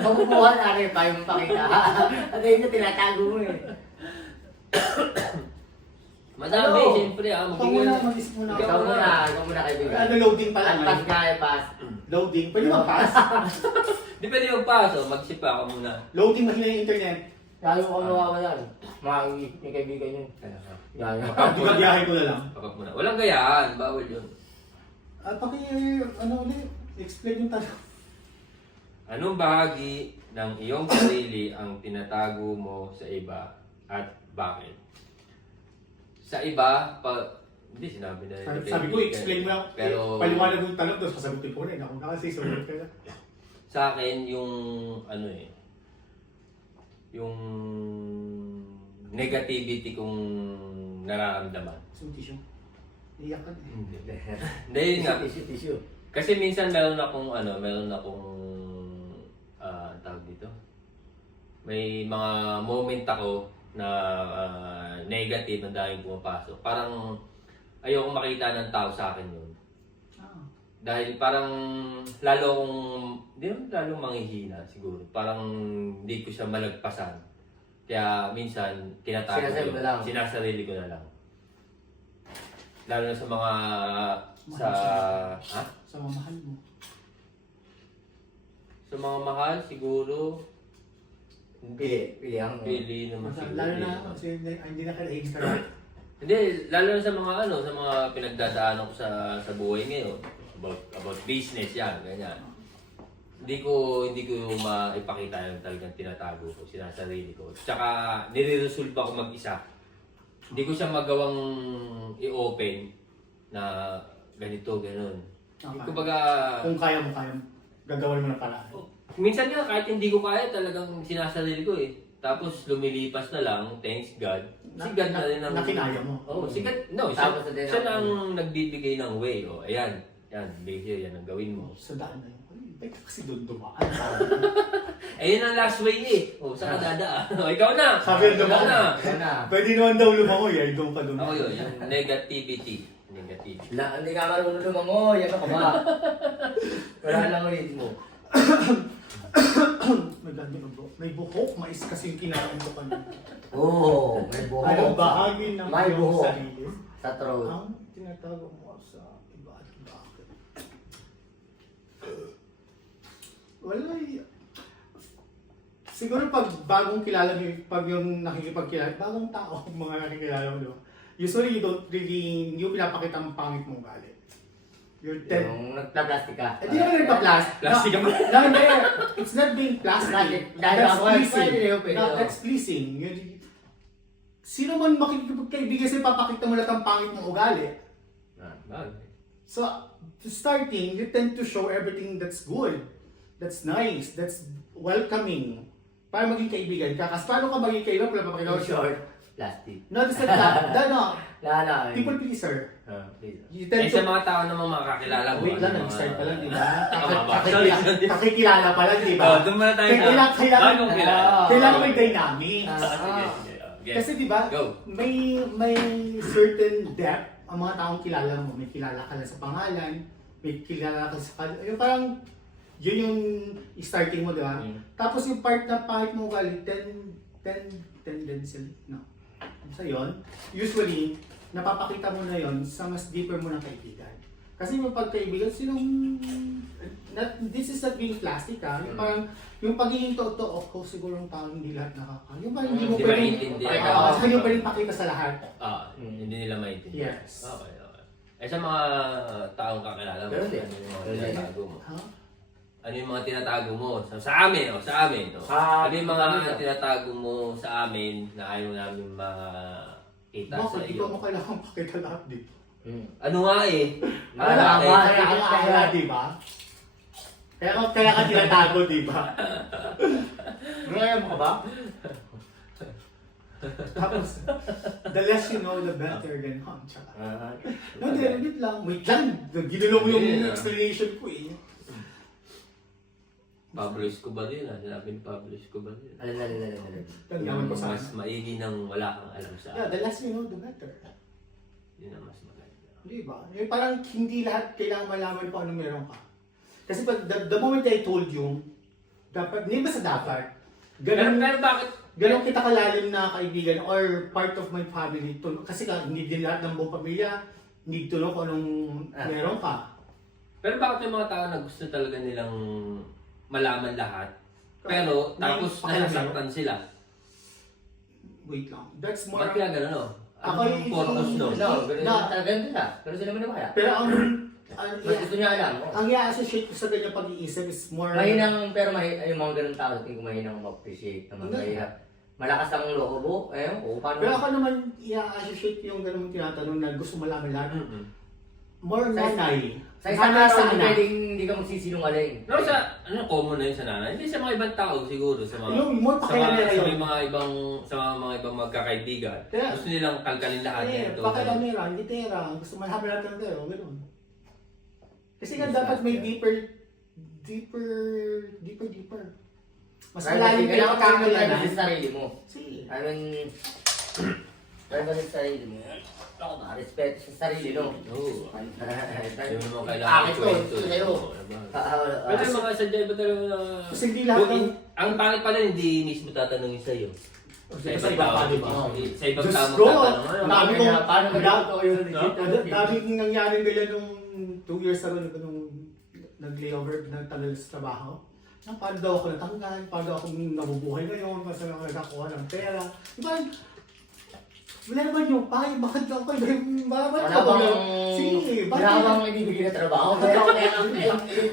Mabubuhan na rin pa yung pakita. At yun yung tinatago mo eh. Madami, Ano? siyempre. Ikaw muna, mag-isip muna. Ikaw muna kaibigan. Ano, loading pa lang. Pass ka eh, pass. Loading. Pwede mag-pass. Depende yung paso, mag-sipa ka muna. Loading, mahina yung internet. Lalo ko mawawalan. Mga may kaibigan yun. Yan. Di ba biyahe ko na lang? Pakap muna. Walang gayaan, bawal yun. At ano ulit, explain yung tanong. Anong bahagi ng iyong sarili ang tinatago mo sa iba at bakit? Sa iba, hindi sinabi na yun. Sabi ko, explain mo lang. Pero Paliwanag yung tanong, tapos sasagutin ko rin. Ako na kasi sumunod ka na. sa akin, yung yung negativity kong nararamdaman. Gusto mo tissue? Iiyak ka na eh. Hindi yun nga. Tissue. Kasi minsan meron akong tawag dito. May mga moment ako na negative na dahil pumapasok. Parang ayoko makita ng tao sa akin yun. Ah. Dahil parang hindi naman lalong manghihina siguro. Parang hindi ko siya malagpasan. Kaya minsan tinatago Sinasarili ko. mo lang. Sinasarili ko na lang. Lalo na sa mga Sa mamahal mo. Sa mga mahal siguro Pili ang... pili naman siguro. Lalo na kasi hindi na kailangan ka na. Hindi, lalo na sa mga pinagdadaanan ko sa buhay ngayon. About business yan, ganyan. Hindi ko maipakita yung talagang tinatago ko, sinasarili ko. Tsaka nire-resolve ako mag-isa. Hindi ko siya magawang i-open na ganito, ganun. Okay. Kumbaga, Kung kaya mo, gagawin mo na pala. minsan nga kahit hindi ko kaya talagang sinasarili ko eh. Tapos lumilipas na lang, thanks God. Si God na rin ang... Nakinaya mo. Oo, si God, no, Tapos na din siya ako. ang nagbibigay ng way. O, ayan, bigay yan ang gawin mo. Sa daan na yun. Ay, kasi doon dumaan. Ayun ang last way eh. O, saan ka dadaan? O, ikaw na! Sabi ng Ikaw na! Yan na. Pwede naman daw lumangoy, ay doon ka doon. Ako yun, yung negativity. Hindi ka marunong lumangoy. Ano ka ba? Wala lang ulit mo. May buhok, mais kasi yung kinain ko kanina. Oo, may buhok. Anong bahagi ng May iyong buhok. sarili Sa throat. ang tinatago mo sa iba at bakit? Wala siguro pag bagong kilala mo, pag yung nakikipagkilala, bagong tao, mga nakikilala mo, di ba? Usually, hindi yung pinapakita ang pangit mong ugali. You're Yung nagpa-plastic ka. Hindi naman nagpa-plastic. Plastic ka ba? No, hindi. It's not being plastic. Dahil That's ako, pleasing. pwede yun, pwede No, yun. that's pleasing. Sino man makikipagkaibigan sa'yo, papakita mo lahat ang pangit mong ugali. So, starting, you tend to show everything that's good, that's nice, that's welcoming. Para maging kaibigan ka. Kasi paano ka maging kaibigan? Wala pa Yung pakita short, plastic. No, that's not that. No. Lala. People pleaser. Please. You Eh, tend sa to... mga tao namang makakilala mo. Wait lang, ano, nag-start pa lang, di ba? Sorry. Kakikilala pa lang, di ba? Oh, doon muna tayo Kailangan- Bagong kilala. Kailangan may dynamics. Sige, sige. Okay. Kasi di ba, Go. may certain depth ang mga taong kilala mo. May kilala ka lang sa pangalan, may kilala ka sa yung parang yun yung starting mo, di ba? Tapos yung part na pahit mo ugali, tendency, no. So yun, usually, napapakita mo na yun sa mas deeper mo na kaibigan. Kasi yung pagkaibigan, this is not being plastic ha. Yung parang, yung pagiging totoo ko, siguro yung tao hindi lahat nakakala. Yung parang hindi mo Hindi pwedeng, maintindihan. saka yung pwedeng pakita sa lahat. Hindi nila maintindihan. Yes. Okay. Eh sa mga taong kakilala mo, Pero hindi. ano yung mga tinatago mo? Ha? Ano yung mga tinatago mo? Sa amin. Ano yung mga tinatago mo sa amin na ayaw namin makita sa Bakit? Di iyo? ba mo kailangan pakita lahat dito? Ano nga eh? Kaya di ba? Kaya ka tinatago, di ba? Ngayon mo ka ba? Tapos, the less you know, the better than hum. No, wait lang. Ginulo mo yung explanation ko eh. Pablo Escobar yun Sinabi ni Pablo Escobar yun. Alin. Tagyaman ko sa Mas maigi nang wala kang alam sa Yeah, the less you know, the better. Yun ang mas maganda. Di ba? Parang hindi lahat kailangan malaman kung ano meron ka. Kasi pag the moment I told you, dapat, hindi ba sa dapat? Pero bakit? Ganon kita kalalim na kaibigan or part of my family. Kasi hindi din lahat ng buong pamilya, hindi to know kung anong meron ka. Pero bakit may mga tao na gusto talaga nilang malaman lahat? Pero tapos nasasaktan sila. Wait lang. That's more... Ba't kaya gano'n, no? Ako Ano yung- yung purpose, no? No, ganun sila. Pero sila mo na kaya. Pero Mas gusto niya alam. ang i-associate ko sa ganyan pag-iisip is more... Mahinang, pero yung mga ganun tao, tingin ko mahinang mag-appreciate naman. Mahirap. Malakas ang loko mo, paano? Pero ako naman i-associate yung ganun tinatanong na gusto malaman lahat. More Sa- nanay. Sa isang Nanay araw, hindi anak. pwedeng hindi ka magsisinungaling. Pero sa, common na yun sa nanay? Hindi sa mga ibang tao siguro, sa mga... Yung more pakialamera sa yun. mga ibang, mga ibang magkakaibigan. Kaya- Gusto nilang kalkalin lahat. Eh, Ito, pakialamera, hindi tera. Gusto malaman lahat ng tera, gano'n. Kasi nga Yes, dapat may yeah. deeper. Mas Privacy, malalim kayo kailangan mo rin kakailangan. sa sarili mo. Sige. I mean, privacy sa sarili mo. Respeto sa sarili, no? Oo. Hindi mo naman Bakit kailangan to? kwento. Ito sa'yo. Pero yung mga sadya ba talaga na... Kasi hindi lahat ng... Ang pangit pala hindi mismo tatanungin sa'yo. Sa ibang tao, di ba? Sa ibang Diyos tao ko! magtatanong. Dami kong... Paano ba ito yun? Daming nangyari ganyan nung 2 years ago nung nag-layover, nagtagal sa trabaho. Paano daw ako natanggal, paano daw ako nabubuhay ngayon, paano ako nagkakuha ng pera. Diba? Wala naman yung pahay, bakit ako Wala bang... Sige, Wala bang ibibigay na trabaho?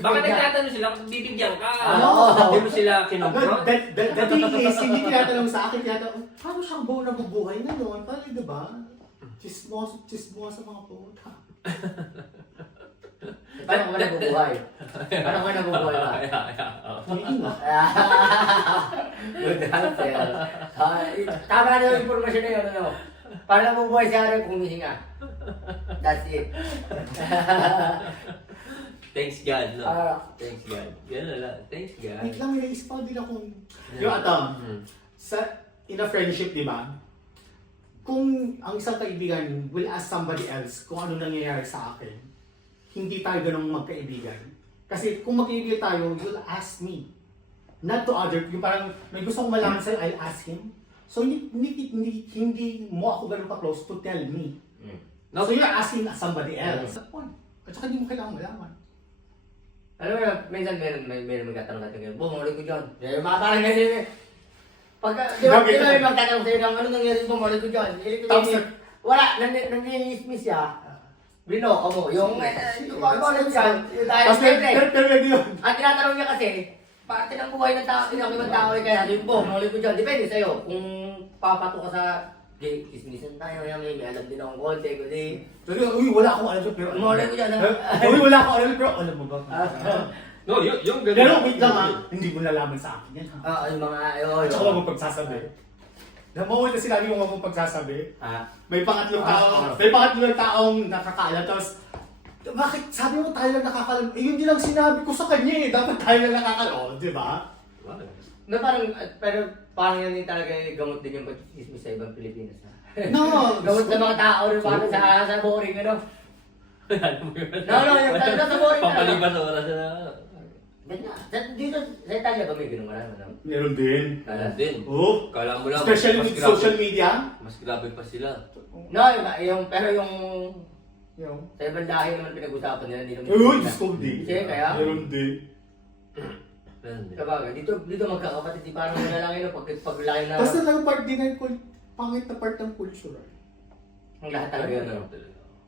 Bakit nagtatanong sila kung bibigyan ka? Oo. Hindi mo sila kinonfront? The thing is, hindi tinatanong sa akin, tinatanong, paano siyang buo nabubuhay ngayon? Paano, diba? Chismosa mga puta. Paano ka nabubuhay? Paano ka nabubuhay ba? Hindi nga. Good answer. Tama na yung informasyon na yun, ano? Paano nabubuhay si Aaron kung humihinga? That's it. Thanks God, no? Ah. Thanks God. Ganun lang. Thanks God. Wait lang, may naisip ako din akong... Yung atom, in a friendship, di ba? Kung ang isang kaibigan will ask somebody else kung ano nangyayari sa akin, hindi tayo ganong magkaibigan. Kasi kung magkaibigan tayo, you'll ask me. Not to other, yung parang may gusto kong malaman sa'yo, I'll ask him. So hindi mo ako ganun ka-close to tell me. No. So you're asking somebody else. At saka hindi mo kailangan malaman. Alam mo na, minsan meron magtatanong natin ngayon, bumuli ko dyan. Parang ganyan eh. Pagka, di ba may magtatanong sa'yo ng ano nangyari, bumuli ko dyan. Wala, nanginismis siya. Binoko mo, yung bumuli ko dyan. Tapos pero yun. At tinatanong niya kasi, parte ng buhay ng tao, ng ibang tao, kaya sabi mo, bumuli ko dyan. Depende sa'yo, kung papato ka sa kismisan tayo, may alam din akong konti, kundi. Pero wala akong alam pero Bumuli ko dyan. wala akong alam pero alam mo ba? No, yung ganun. Pero wait lang ha, hindi mo nalaman sa akin yan ha. Yung mga, At saka huwag mong pagsasabi. Namuwi na sila yung huwag mong pagsasabi. May pangatlong taong nakakaalam. Tapos, bakit sabi mo tayo lang nakakaalam? Eh yun din ang sinabi ko sa kanya eh. Dapat tayo lang nakakaalam, di ba? na parang, pero parang yun din talaga yung gamot din yung pagkikismis sa ibang Pilipinas. No! Gamot sa mga tao rin parang sa boring, ano? No, yung talaga sa boring talaga. Pampaliban oras na. Ganyan. Dito, sa Italia ba may ganun marami, ano? Meron din. Kala din. Oh! Kala mo lang. Especially mas with grabe- social media. Mas grabe pa sila. No, pero yung Yung... sa ibang dahil naman pinag-usapan nila, hindi naman. Uy! Diyos ko din. Kasi kaya, Meron din. sabagay, dito magkakapatid, di parang wala lang yun, paglaki na, Basta lang part din ng pangit na part ng culture. ang lahat talaga yun, ano?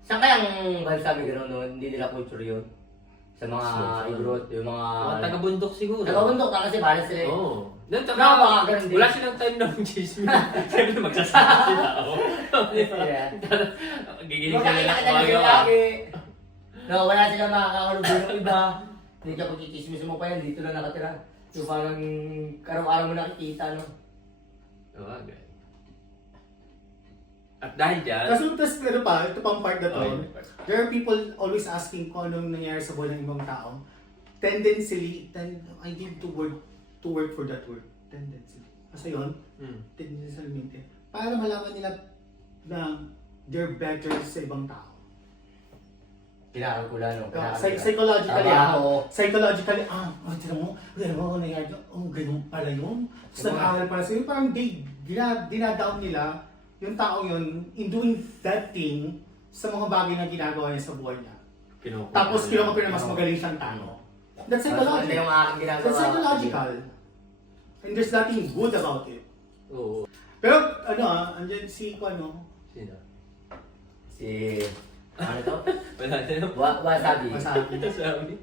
Saan kaya ang balsami gano'n, no? Hindi nila culture yun? Sa mga igrot, yung mga... Mga taga-bundok siguro. Taga-bundok na kasi balas sila eh. Oo. Doon, tsaka, No, baka ganun din. wala silang time ng chismis. Sabi na magsasabi sila. Yeah. Gigiling sila lang Magkakita mga sila gawa. lagi. No, wala sila makakakulubin ng iba. Hindi ka pagkikismis mo pa yan, dito na nakatira. Yung parang araw-araw mo nakikita, no? Okay. At dahil dyan, Tapos ano pa, ito pang part na to. Oh, There are people always asking kung anong nangyayari sa buhay ng ibang tao. Tendency, I need to work for that word. Tendency. Kasi yun, tendency para malaman nila na they're better sa ibang tao. kinakalkula nung Psychologically, tinan mo, nangyari, ganun pala yun. Tapos nag-aaral pala sa'yo, parang dinadown nila yung tao yun in doing that thing sa mga bagay na ginagawa niya sa buhay niya. Tapos kinukumpir na mas magaling siyang tao. That's psychological. yung aking ginagawa. That's psychological. And there's nothing good about it. Oo. Pero andyan si Sino? Si... Ano to? Wala na yun. Wasabi. Sabi.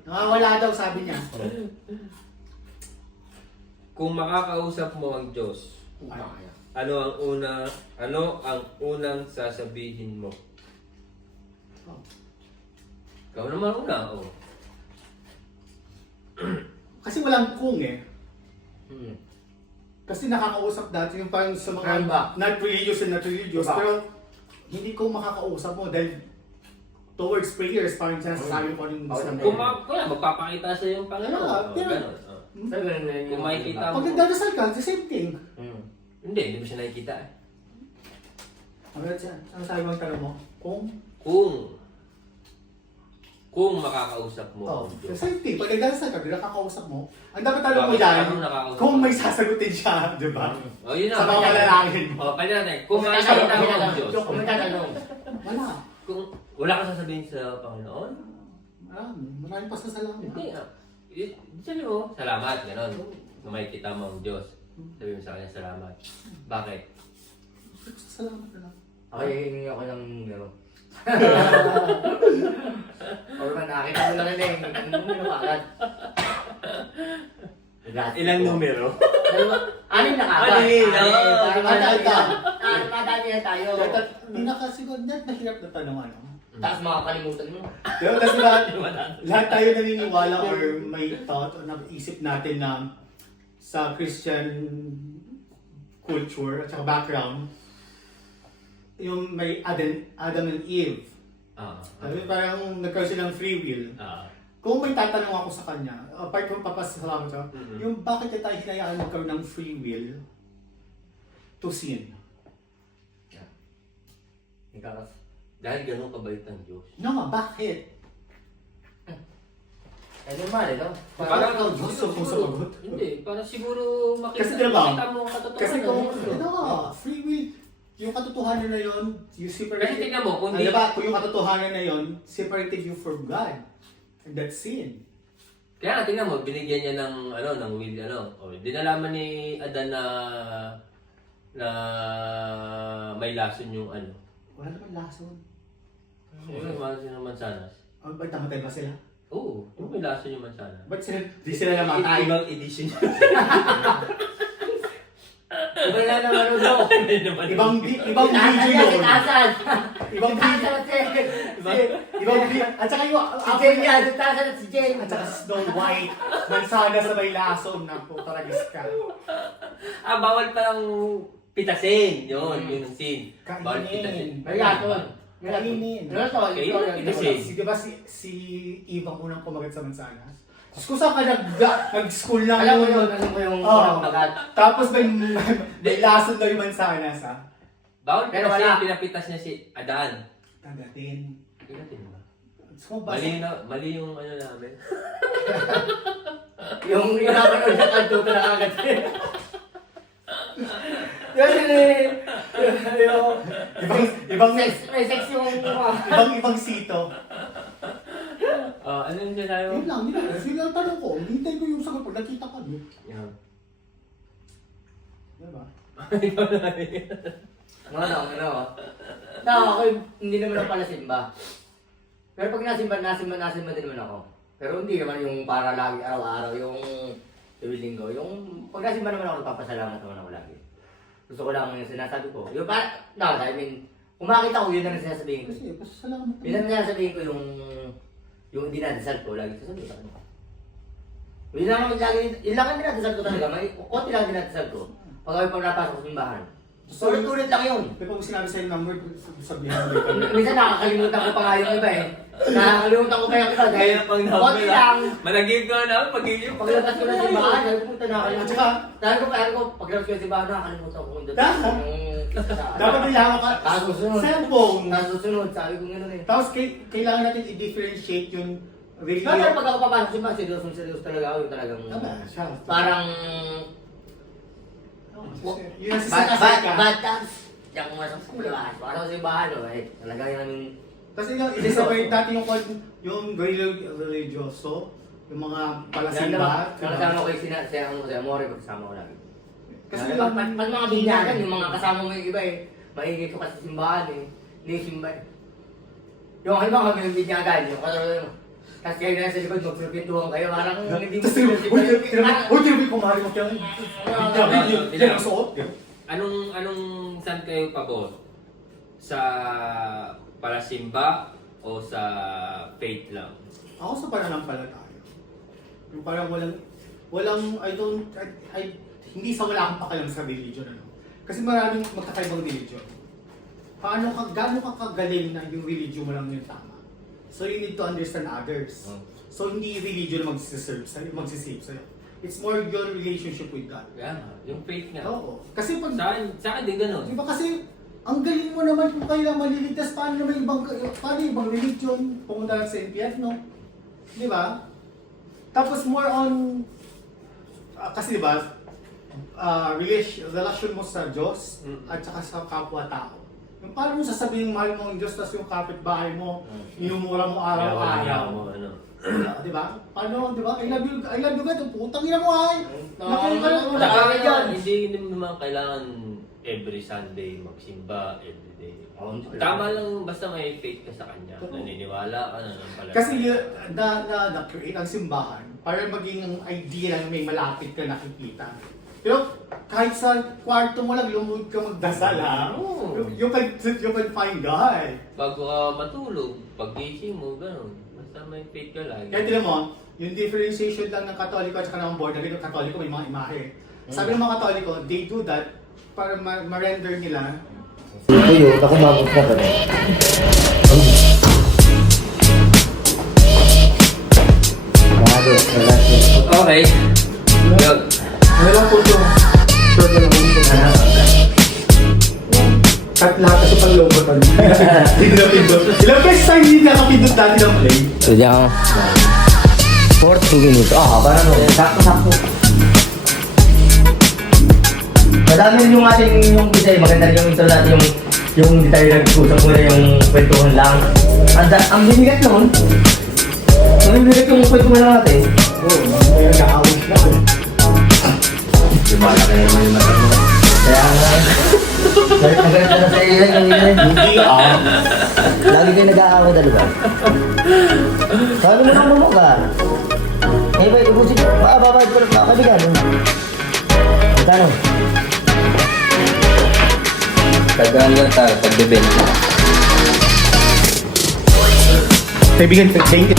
Wala daw, sabi niya. Kung makakausap mo ang Diyos, ano ang unang sasabihin mo? Ikaw naman una, oh. Kasi walang kung eh. Hmm. Kasi nakakausap dati yung parang sa mga Ano ba? not religious and not religious. Ano ba? Pero hindi ko makakausap mo dahil towards prayers, parang sinasabi ko rin gusto Kung mo. magpapakita sa yung Panginoon. Yeah, Oh, yeah. ganun. Oh. Sabi ganun na Kung makikita mo. Pag nagdadasal ka, the same thing. Hindi mo siya nakikita eh. Ano sabi mo ang tanong mo? Kung makakausap mo Oh, ang the Diyos. same thing. Pag nagdadasal ka, nakakausap mo. Ang dapat tanong mo Bakit dyan, anong nakakausap kung mo? may sasagutin siya, di ba? Oh, yun na. Sa mga malalangin mo. Oh, pwede natin. Kung Kung makikita mo ang Diyos. Kung may tatanong. Wala. Kung wala ka sasabihin sa Panginoon, Maraming pasasalamat. hindi ah. Sabi mo, salamat, gano'n. Kung makikita mo ang Diyos, sabi mo sa kanya, salamat. Bakit? Pasasalamat na lang. Okay, hihingi ako ng numero. Or man, nakita ko na rin eh. Numero ka agad. Ilang numero? Anim na kagad. Anim, Parang madami. madami na tayo. Hindi na kasi mahirap na tanong ano. Tapos makakalimutan mo. Pero kasi lahat tayo naniniwala or may thought o naisip natin na sa Christian culture at saka background, yung may Adam and Eve. Sabi parang nagkaroon silang free will. Kung may tatanong ako sa kanya, apart from papasalamat siya, yung bakit tayo hinayaan magkaroon ng free will to sin? Dahil ganun kabait ang Diyos. No, bakit? Eh, normal eh, no? Parang ikaw, Diyos, huwag mong sabagot. Hindi, para siguro Kasi diba, makita mo ang katotohanan. kasi kung, ng Diyos. free will, yung katotohanan na yon, you separated. Kasi tingnan mo, kung Ano di... ba, kung yung katotohanan na yon, separated you from God. And that's sin. Kaya nga, tingnan mo, binigyan niya ng will, O, dinalaman ni Adan na may lason yung Wala naman lason. May lason yung mansanas. Ba't namatay ba sila? Oo, may lason yung mansanas. Ba't sila, di sila namatay? Ibang edition. Iba na naman ulo. Ibang video yun. Itasan! Ibang video. Ibang video. At saka yung, Si Jane yan! Itasan at si Jane! at saka Snow White, mansana sa may lason na po, taragis ka. Bawal palang pitasin. Yun ang sin. Bawal Kainin. pitasin. May lason. Kainin. Ano to? Kainin, pitasin. Di ba si Eve ang unang kumagat sa mansanas? Tapos kung saan ka nag-school lang Alam mo yung Oo. bagat. Tapos may lason daw yung mansanas ha? Bawal Pero pitasin, wala. pinapitas niya si Adan. Tagatin. Pinatin ba? So, basta, Mali yung namin. Yung pinapanood sa kanto na agad. Yan eh. ibang May sex yung... ibang sito. Ano yung sinasabi mo? Yun lang, yun lang. Yun lang tanong ko. Hintay ko yung sagot pag nakita ka. Yan. Diba? Na ako hindi naman ako pala simba. Pero pag nasimba din naman ako. Pero hindi naman yung para lagi araw-araw, yung tuwing linggo. Yung pag nasimba naman ako, nagpapasalamat naman ako lagi. Gusto ko lang yung sinasabi ko. Yung I mean, kung makita ko, yun lang ang sinasabihin ko. Kasi, pasalamat Yun lang sinasabihin ko yung dinadasal ko, lagi sasabihin ko. Yun lang ang dinadasal ko talaga. May konti lang ang dinadasal ko. Pag napasok sa simbahan. Ulit-ulit lang yun. May pag sinabi sa'yo number, sabihin mo. Minsan nakakalimutan ko pa nga yung iba eh. Nakakalimutan ko pa yung iba dahil konti lang. Malagim ka na, pag-iiyo. Paglabas ko na sa simbahan, sabi ko pumunta nakakalimutan. At saka, Sabi ko, paglabas ko sa simbahan, nakakalimutan ko kung Tama. yung Dapat may hawak ka. Kasusunod. Cellphone. Kasusunod, sabi ko gano'n eh. Tapos kailangan natin i-differentiate yung really. Kaya pag ako papasok si Mas, seryoso talaga ako, yung talagang Tama, siya. parang Yung nasasakasay ka. batas. Diyan ko masang sa labas. Parang sa ibahan, no? Eh, talaga yung Kasi i-separate natin yung religyoso, yung mga palasimba. Kasama ko yung si Amore, kasama ko lagi. Kasi Pag mga binyagan, yung mga kasama mo yung iba eh, maingay ko kasi simbahan eh. Hindi simba eh. Yung halimbawa kami yung binyagan, yung katulad mo. Tapos kayo na sa likod, magpipintuhan kayo, parang hindi mo Uy, tinabi ko mahali mo kaya. Hindi ang suot. Anong saan kayo pabor? Sa palasimba o sa faith lang? Ako sa pananampalataya. Yung parang hindi sa wala akong pakialam sa religion, ano. Kasi maraming magkakaibang religion. Gaano ka kagaling na yung religion mo lang yung tama? So you need to understand others. So hindi religion na magsisave sa'yo. It's more your relationship with God. Yeah, yung faith nga. Oo. Kasi pag, Sa akin din ganun. di ba kasi, ang galing mo naman kung kailang maliligtas, paano ibang religion, pumunta lang sa impyerno. Di ba? Tapos more on, kasi di ba, relasyon mo sa Diyos at saka sa kapwa-tao. Yung paano mo sasabihin mahal mo ang Diyos tapos yung kapitbahay mo, minumura mo araw-araw. Di ba? Paano, di ba? I love you God, putang ina mo ay! Hindi naman kailangan every Sunday magsimba, every day. Tama lang basta may faith ka sa Kanya. Naniniwala ka na ng pala. Kasi na-create ang simbahan para maging ang idea na may malapit ka nakikita. Pero kahit sa kwarto mo lang, lumod ka magdasal ha. Oo. You can find God. Bago ka matulog, pag-gising mo, gano'n. Basta may faith ka lagi. Kaya tinan mo, yung differentiation lang ng Katoliko at saka ng born again, yung Katoliko may mga imahe. Sabi ng mga Katoliko, they do that para ma-render nila. Ayun, ako mabot na ba? Okay. Yun. Meron po ito. Sure na naman ito na. Cut lahat kasi pang logo to. Hindi na pindot. Ilang beses tayo hindi nakapindot dati ng play. So, diyan 42 minutos. Parang sakto-sakto. Madami yung ating yung design. Maganda rin yung intro natin yung hindi tayo nag-usap muna yung kwentuhan lang. Ang binigat noon. Ang binigat yung kwentuhan lang natin. Oo, may nag-aawit na. Lumalaki naman yung mata mo. Kaya nga. Nagkakita na sa iyo yung ilan. Hindi Lagi kayo nag-aaway talaga. Sabi mo naman mo ka. Eh, ba, ibusin ko. Babad ko lang kabigan. Magkano? Tagaan lang tayo, pagbibenta. Kaibigan, thank you.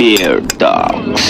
Beer Dogs.